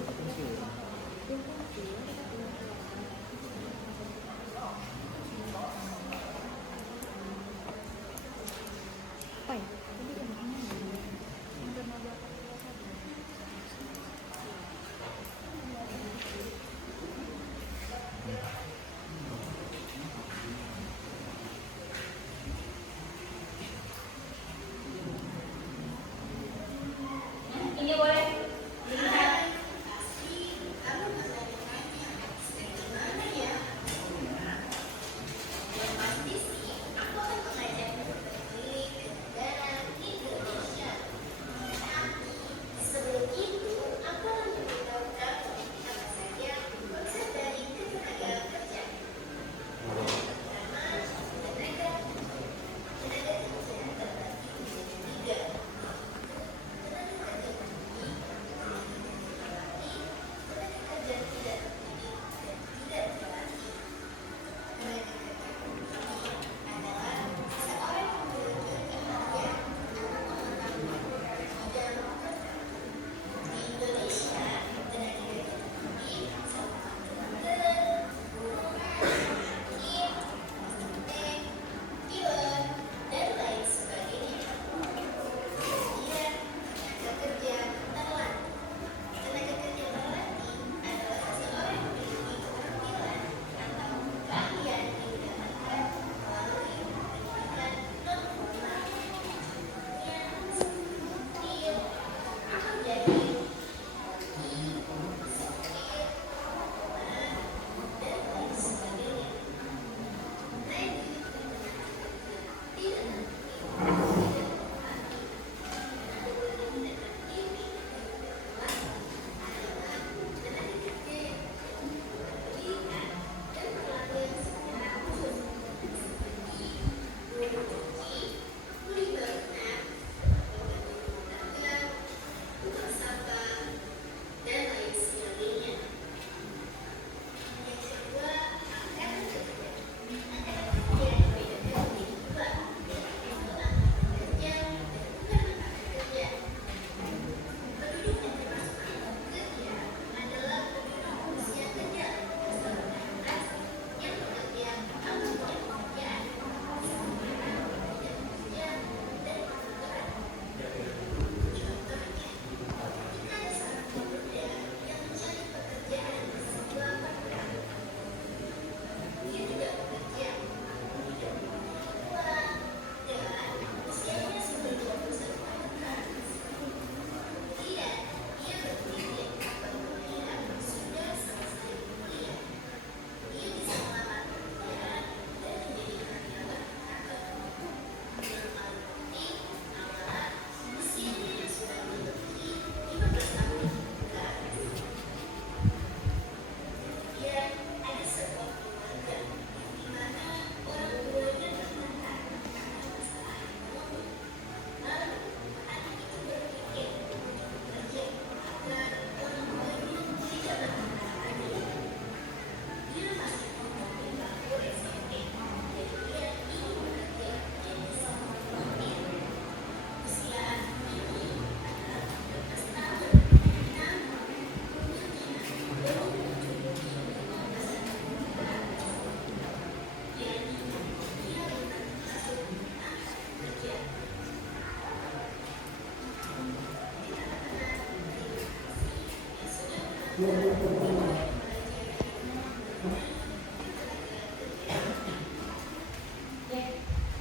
Ya,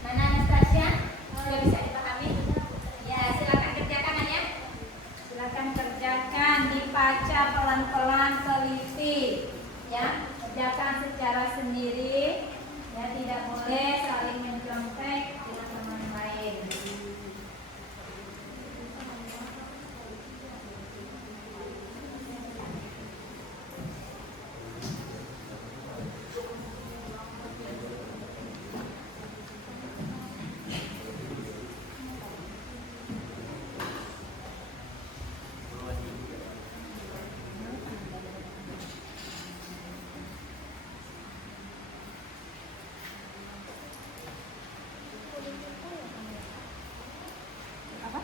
mana Anastasia? Sudah bisa dipahami? Ya, silakan kerjakan ya. Silakan kerjakan, dibaca pelan-pelan, teliti. Ya, kerjakan secara sendiri. Ya, tidak boleh saling mencontek dengan teman lain. Apa?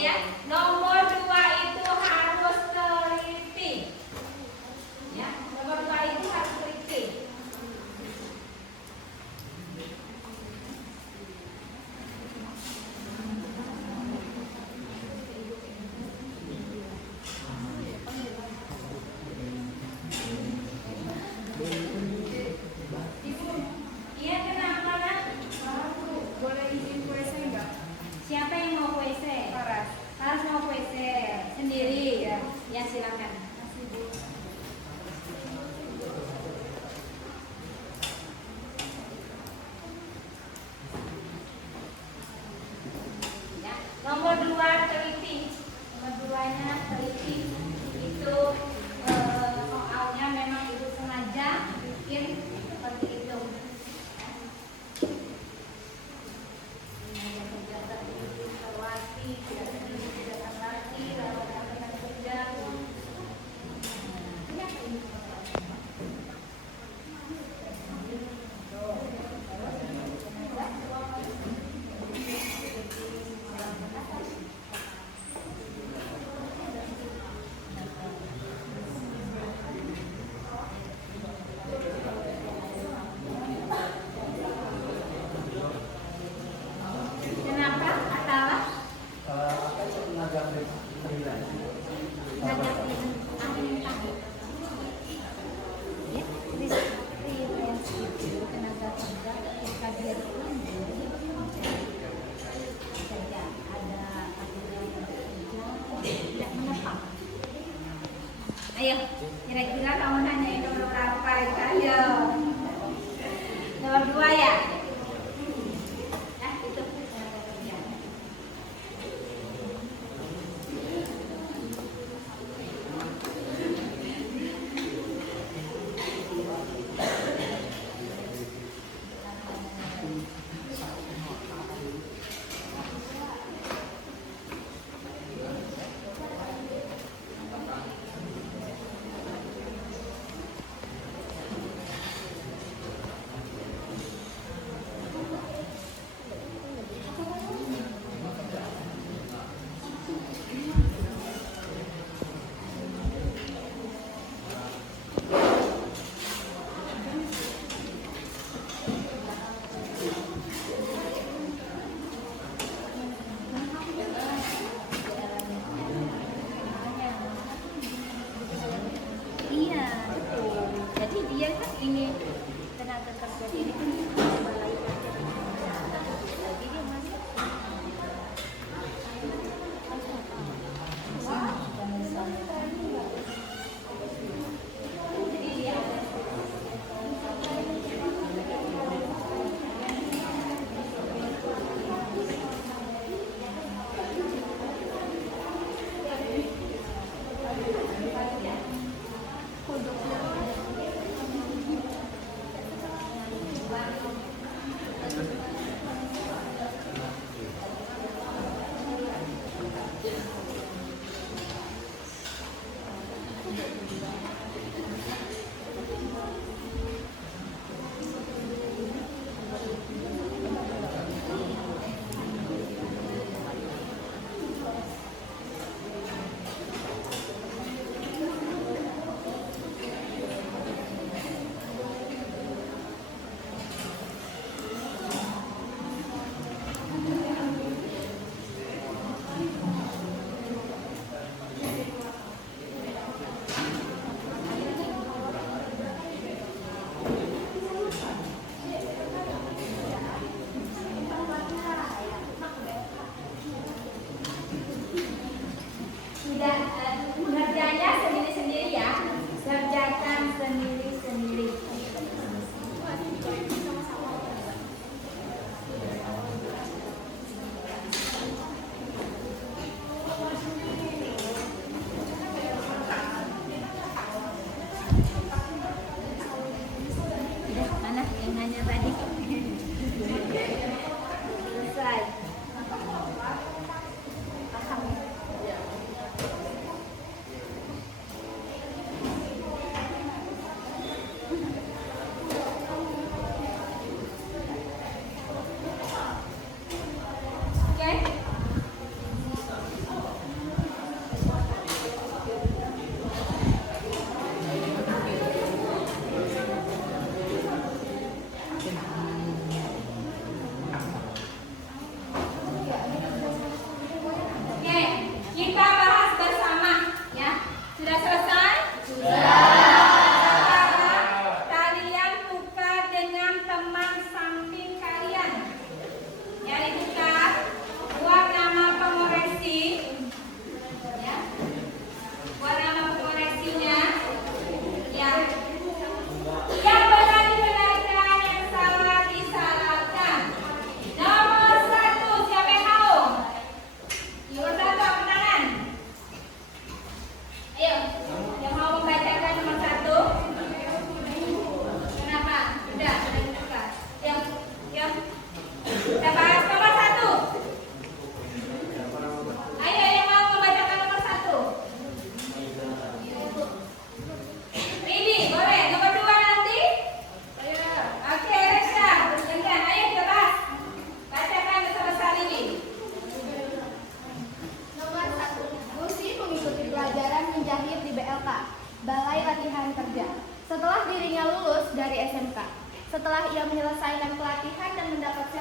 Ya, nomor 2 itu harus teliti. Ya, nomor 2 itu harus teliti. Iya, kenapa nak? Boleh izin WC enggak? Siapa yang mau WC? Paras. Harus mau WC sendiri. Ya. Ya, silakan. Ya, nomor 2 teliti. Nomor 2-nya teliti. Itu soalnya memang ibu sengaja bikin seperti itu. Kenapa? Atala? Apa itu tenaga freelance? Tenaga ya, freelance itu tenaga kerja ketika dia kerja ada aturan kerja tidak menetap. Ayo, kira-kira kamu nanya nomor berapa itu? Ayo, nomor 2 ya. Nah, itu tenaga kerja.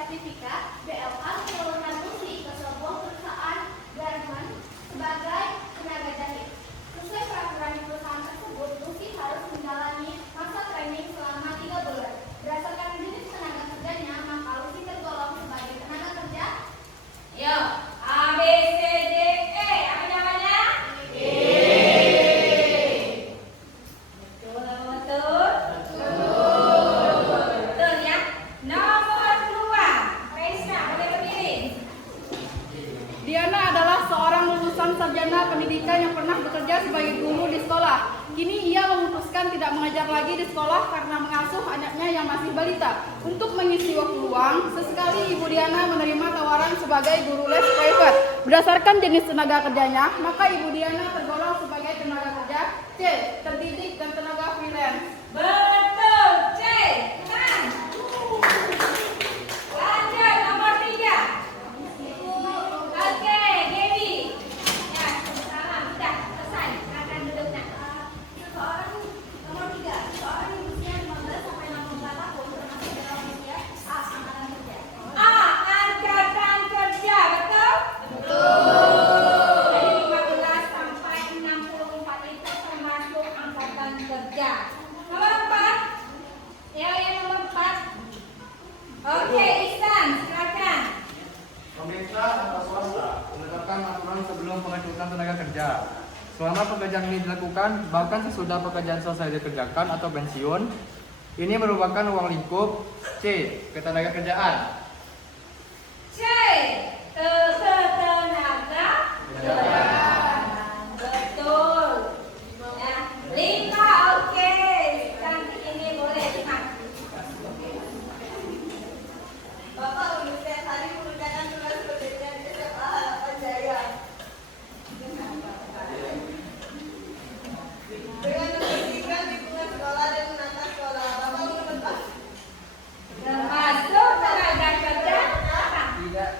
sertifikat BLK penyaluran musik ke sebuah perusahaan garment sebagai tenaga jahit. Sesuai peraturan di perusahaan tersebut, Lucy harus menjalani masa training selama 3 bulan. Berdasarkan jenis tenaga kerjanya, maka Lucy tergolong sebagai tenaga kerja. Yo, A, B, C, D, E. Apa jawabannya? Betul, betul. Betul ya. Nomor 2. Raisa, boleh berdiri. Diana adalah seorang lulusan sarjana pendidikan yang pernah bekerja sebagai guru di sekolah. Kini ia memutuskan tidak mengajar lagi di sekolah karena mengasuh anaknya yang masih balita. Untuk mengisi waktu luang, sesekali Ibu Diana menerima tawaran sebagai guru les private. Berdasarkan jenis tenaga kerjanya, maka Ibu Diana tergolong sebagai tenaga kerja C, terdidik dan tenaga freelance. Betul, C. Kan? Lanjut, nomor 3. Oke, Dewi. Ya, salam. Sudah selesai. Akan duduknya. Seseorang nomor 3, seorang yang berusia 15 sampai 64 tahun termasuk dalam usia A, angkatan kerja. A, angkatan kerja. Betul? Betul. Jadi 15 sampai 64 itu termasuk angkatan kerja. Nomor 4. Ya, yang nomor 4. Oke, Ihsan, silakan. Pemerintah atau swasta menetapkan aturan sebelum pengangkutan tenaga kerja. Selama pekerjaan ini dilakukan, bahkan sesudah pekerjaan selesai dikerjakan atau pensiun, ini merupakan ruang lingkup C, ketenaga kerjaan. C, ketenaga kerjaan. Betul. Ya, 5. Oke, cantik ini boleh 5. Bapak udah setiap hari mengerjakan tugas kerjanya di SMA Harapan Jaya. Dengan membersihkan lingkungan sekolah dan menata sekolah, Bapak menetap. Termasuk tenaga kerja apa? Tidak.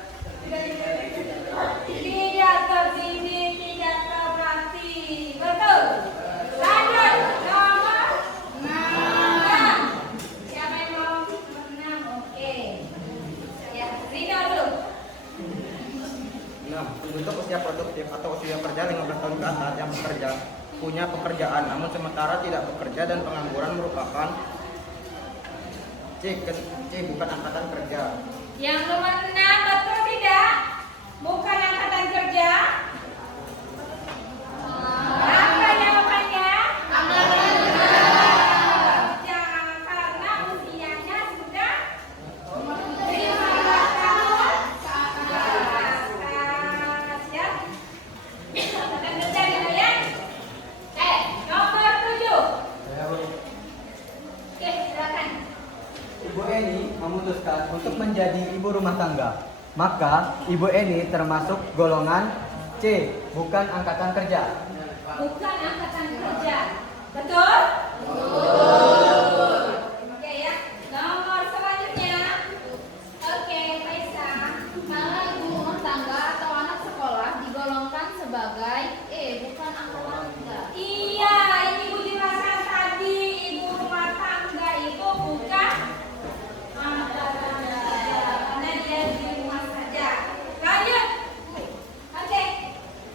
Tidak terdidik, tidak terlatih. Betul. Lanjut, nomor 6. Siapa yang mau nomor 6? Oke. Ya, Rino dulu. 6. Untuk usia produktif atau usia kerja 15 tahun ke atas yang bekerja punya pekerjaan namun sementara tidak bekerja dan pengangguran merupakan C, bukan angkatan kerja. Yang nomor 6 betul tidak? Bukan angkatan kerja. Apa jawabannya? Angkatan kerja. Karena usianya sudah 15 tahun ke atas. Ya. Angkatan kerja gitu ya. Nomor 7. Oke, silakan. Ibu Eni memutuskan untuk menjadi ibu rumah tangga. Maka Ibu Eni termasuk golongan C, bukan angkatan kerja. Bukan angkatan kerja. Betul? Betul. Oke ya. Nomor selanjutnya. Oke, Faisa. Mana ibu rumah tangga atau anak sekolah digolongkan sebagai E, bukan angkatan kerja. Iya, ini Ibu jelaskan tadi, ibu rumah tangga itu bukan angkatan kerja. Karena dia di rumah saja. Lanjut. Oke.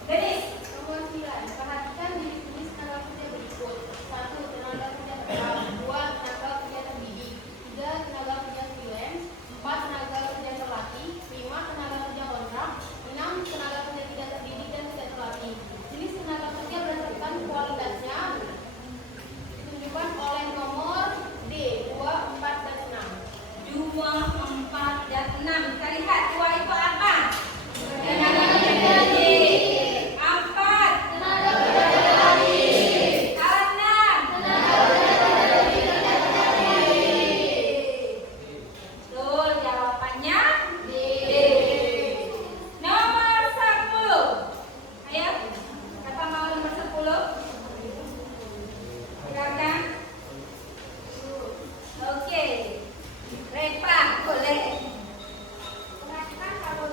Denis. Nomor 9, perhatikan jenis tenaga kerja berikut. 1, tenaga kerja tetap. 2, tenaga kerja terdidik. 3, tenaga kerja freelance. 4, tenaga kerja terlatih. 5, tenaga kerja kontrak. 6, tenaga kerja tidak terdidik dan tidak terlatih. Jenis tenaga kerja berdasarkan kualitasnya ditunjukkan oleh nomor D, 2, 4, dan 6. 2, 4, dan 6. Kita lihat 2 itu apa? Tenaga kerja terdidik. 4. Tenaga kerja terlatih. 6. Tenaga kerja tidak terdidik dan tidak terlatih. Betul, jawabannya D. nomor 10. Ayo, siapa mau nomor 10? Silakan. Oke. Reva, boleh. Perhatikan tabel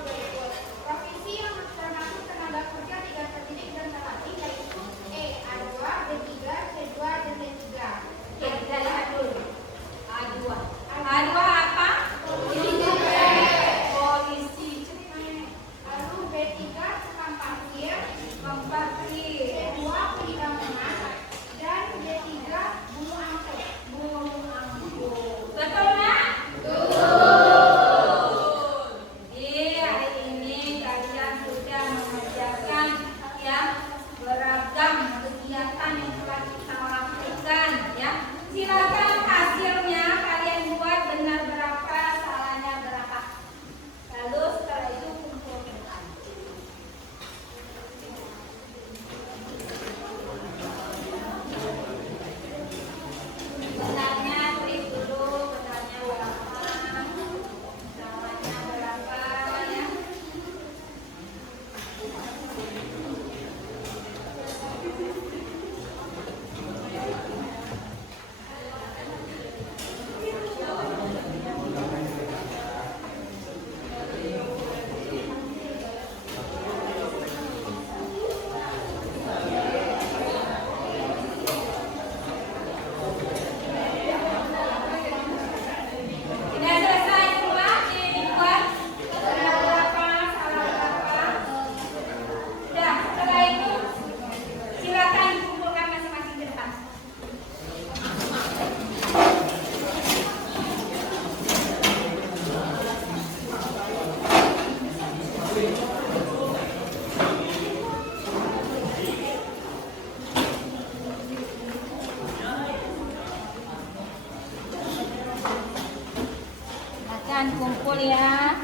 silakan kumpul ya.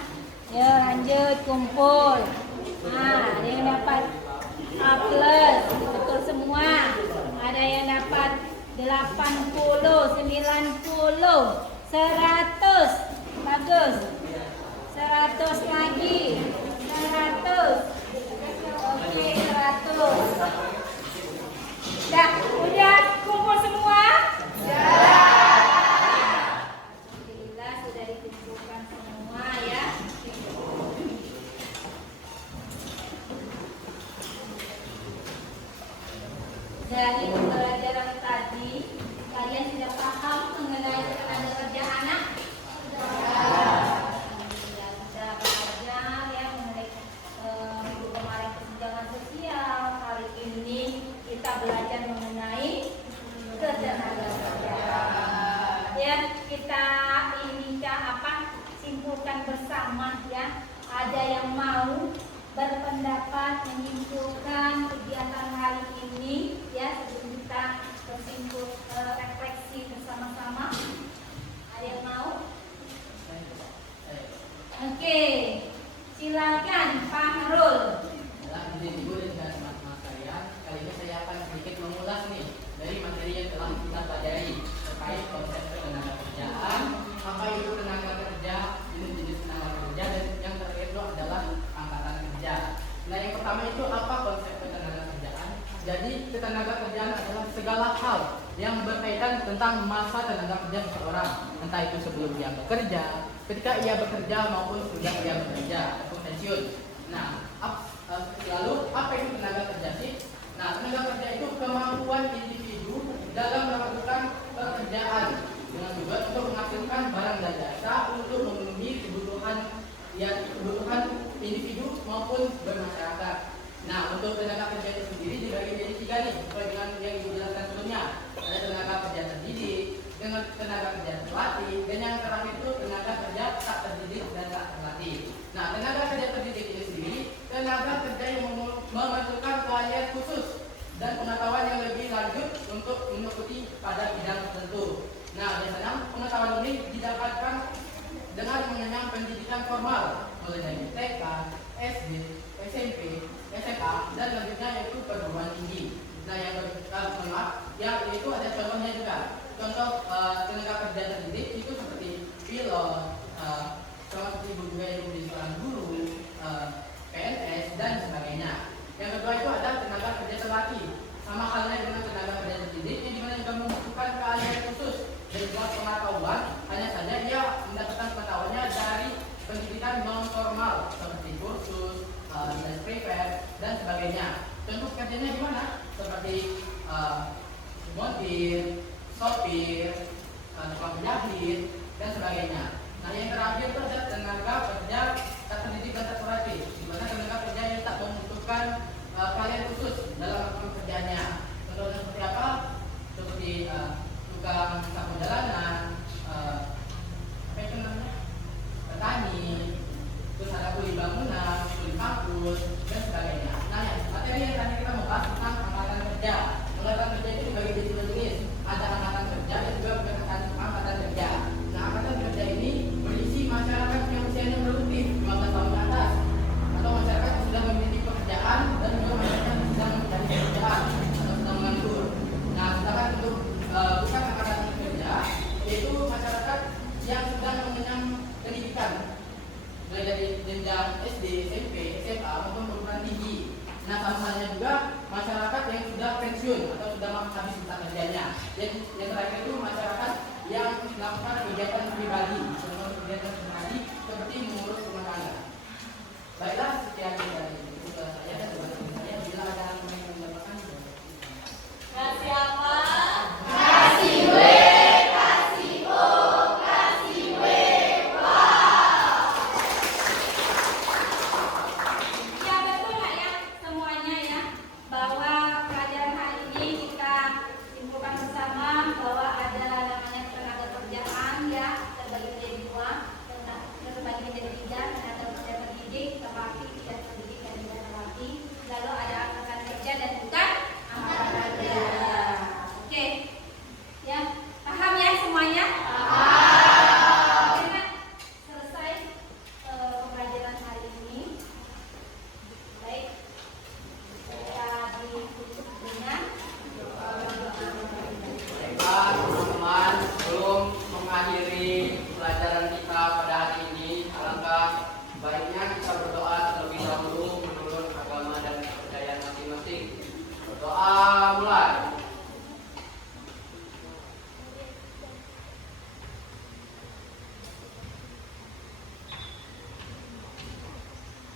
Ya lanjut kumpul. Nah, ada yang dapat A+, betul semua. Ada yang dapat 80, 90, 100. Bagus. 100 lagi. 100. Oke, 100. Udah kumpul semua? Alhamdulillah sudah dikumpulkan semua ya. Dari pembelajaran tadi, kalian sudah paham mengenai tenaga kerja anak? Ya, sudah belajar ya mengenai minggu kemarin kesenjangan sosial. Kali ini kita belajar mengenai ketenaga kerjaan. Ya, kita ini simpulkan bersama ya. Ada yang mau berpendapat menyimpulkan kegiatan hari ini ya, sebelum kita bersimpul refleksi bersama-sama. Ada yang mau? Oke, silakan Pak Harul. Ibu dan teman-teman sekalian, kali ini saya akan sedikit mengulas nih dari materi yang telah kita pelajari terkait konsep tenaga kerjaan, apa itu tenaga kerja, jenis-jenis tenaga kerja, dan yang terakhir itu adalah angkatan kerja. Nah, yang pertama itu apa konsep tenaga kerjaan? Jadi ketenaga kerjaan adalah segala hal yang berkaitan tentang masa tenaga kerja seseorang, entah itu sebelum dia bekerja, ketika ia bekerja maupun sudah ia bekerja atau pensiun. Nah, lalu apa itu tenaga kerja sih? Nah, tenaga kerja itu kemampuan individu dalam melakukan pekerjaan dengan tujuan untuk menghasilkan barang dan jasa untuk memenuhi kebutuhan individu maupun bermasyarakat. Nah, untuk tenaga kerja itu sendiri dibagi menjadi 3 nih, sesuai dengan yang Ibu jelaskan sebelumnya. Ada tenaga kerja terdidik, dengan tenaga kerja terlatih, dan yang terakhir itu tenaga kerja tak terdidik dan tak terlatih. Nah, tenaga kerja terdidik itu sendiri tenaga kerja yang memerlukan keahlian khusus dan pengetahuan yang lebih lanjut untuk mengikuti pada bidang tertentu. Nah, biasanya pengetahuan ini didapatkan dengan mengenyam pendidikan formal, mulai dari TK, SD, SMP, SMA, dan selanjutnya yaitu perguruan tinggi. Nah, yang itu ada contohnya juga. Contoh tenaga kerja terdidik itu seperti pilot, sama seperti juga yang di sekolah guru, PNS, dan sebagainya. Yang kedua itu ada tenaga kerja terlatih, sama halnya dengan tenaga kerja terdidik, yang dimana juga membutuhkan keahlian khusus dan juga pengetahuan. Hanya saja dia mendapatkan pengetahuannya dari pendidikan non formal seperti kursus, dinas prepare, dan sebagainya. Contoh kerjanya gimana? Seperti montir, sopir, tukang penjahit, dan sebagainya. Nah, yang terakhir itu ada tenaga kerja tak terdidik dan tak terlatih, di mana tenaga kerja yang tak membutuhkan keahlian khusus dalam melakukan pekerjaannya. Contohnya seperti apa? Seperti tukang sapu jalanan, apa itu namanya? Petani, terus ada kuli bangunan, kuli pangkus, dan sebagainya. Nah, ya, materi yang tadi kita membahas tentang angkatan kerja. Angkatan kerja itu dibagi menjadi 2 jenis. Ada angkatan kerja dan juga bukan angkatan kerja. Nah, angkatan kerja ini berisi masyarakat yang usianya produktif 15 tahun ke atas, atau masyarakat yang sudah memiliki pekerjaan, dan juga masyarakat yang sedang mencari pekerjaan atau sedang menganggur. Nah, sedangkan untuk bukan angkatan kerja, yaitu masyarakat yang sedang mengenyam pendidikan, mulai dari jenjang SD, SMP, SMA maupun perguruan tinggi. Nah, sama halnya juga masyarakat yang sudah pensiun atau sudah habis masa kerjanya. Dan yang terakhir itu masyarakat yang melakukan kegiatan pribadi, kegiatan pribadi seperti mengurus rumah tangga. Baiklah, sekian dari saya dan teman-teman saya. Bila ada yang menambahkan, Kasih apa? Kasih W, kasih O, kasih W. Ya, betul nggak ya semuanya ya, bahwa pelajaran hari ini kita simpulkan bersama bahwa ada maka baiknya kita berdoa terlebih dahulu menurut agama dan kepercayaan masing-masing. Berdoa mulai.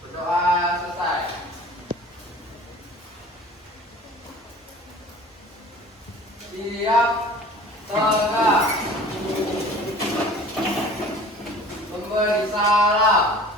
Berdoa selesai. Siap, tegak, memberi salam.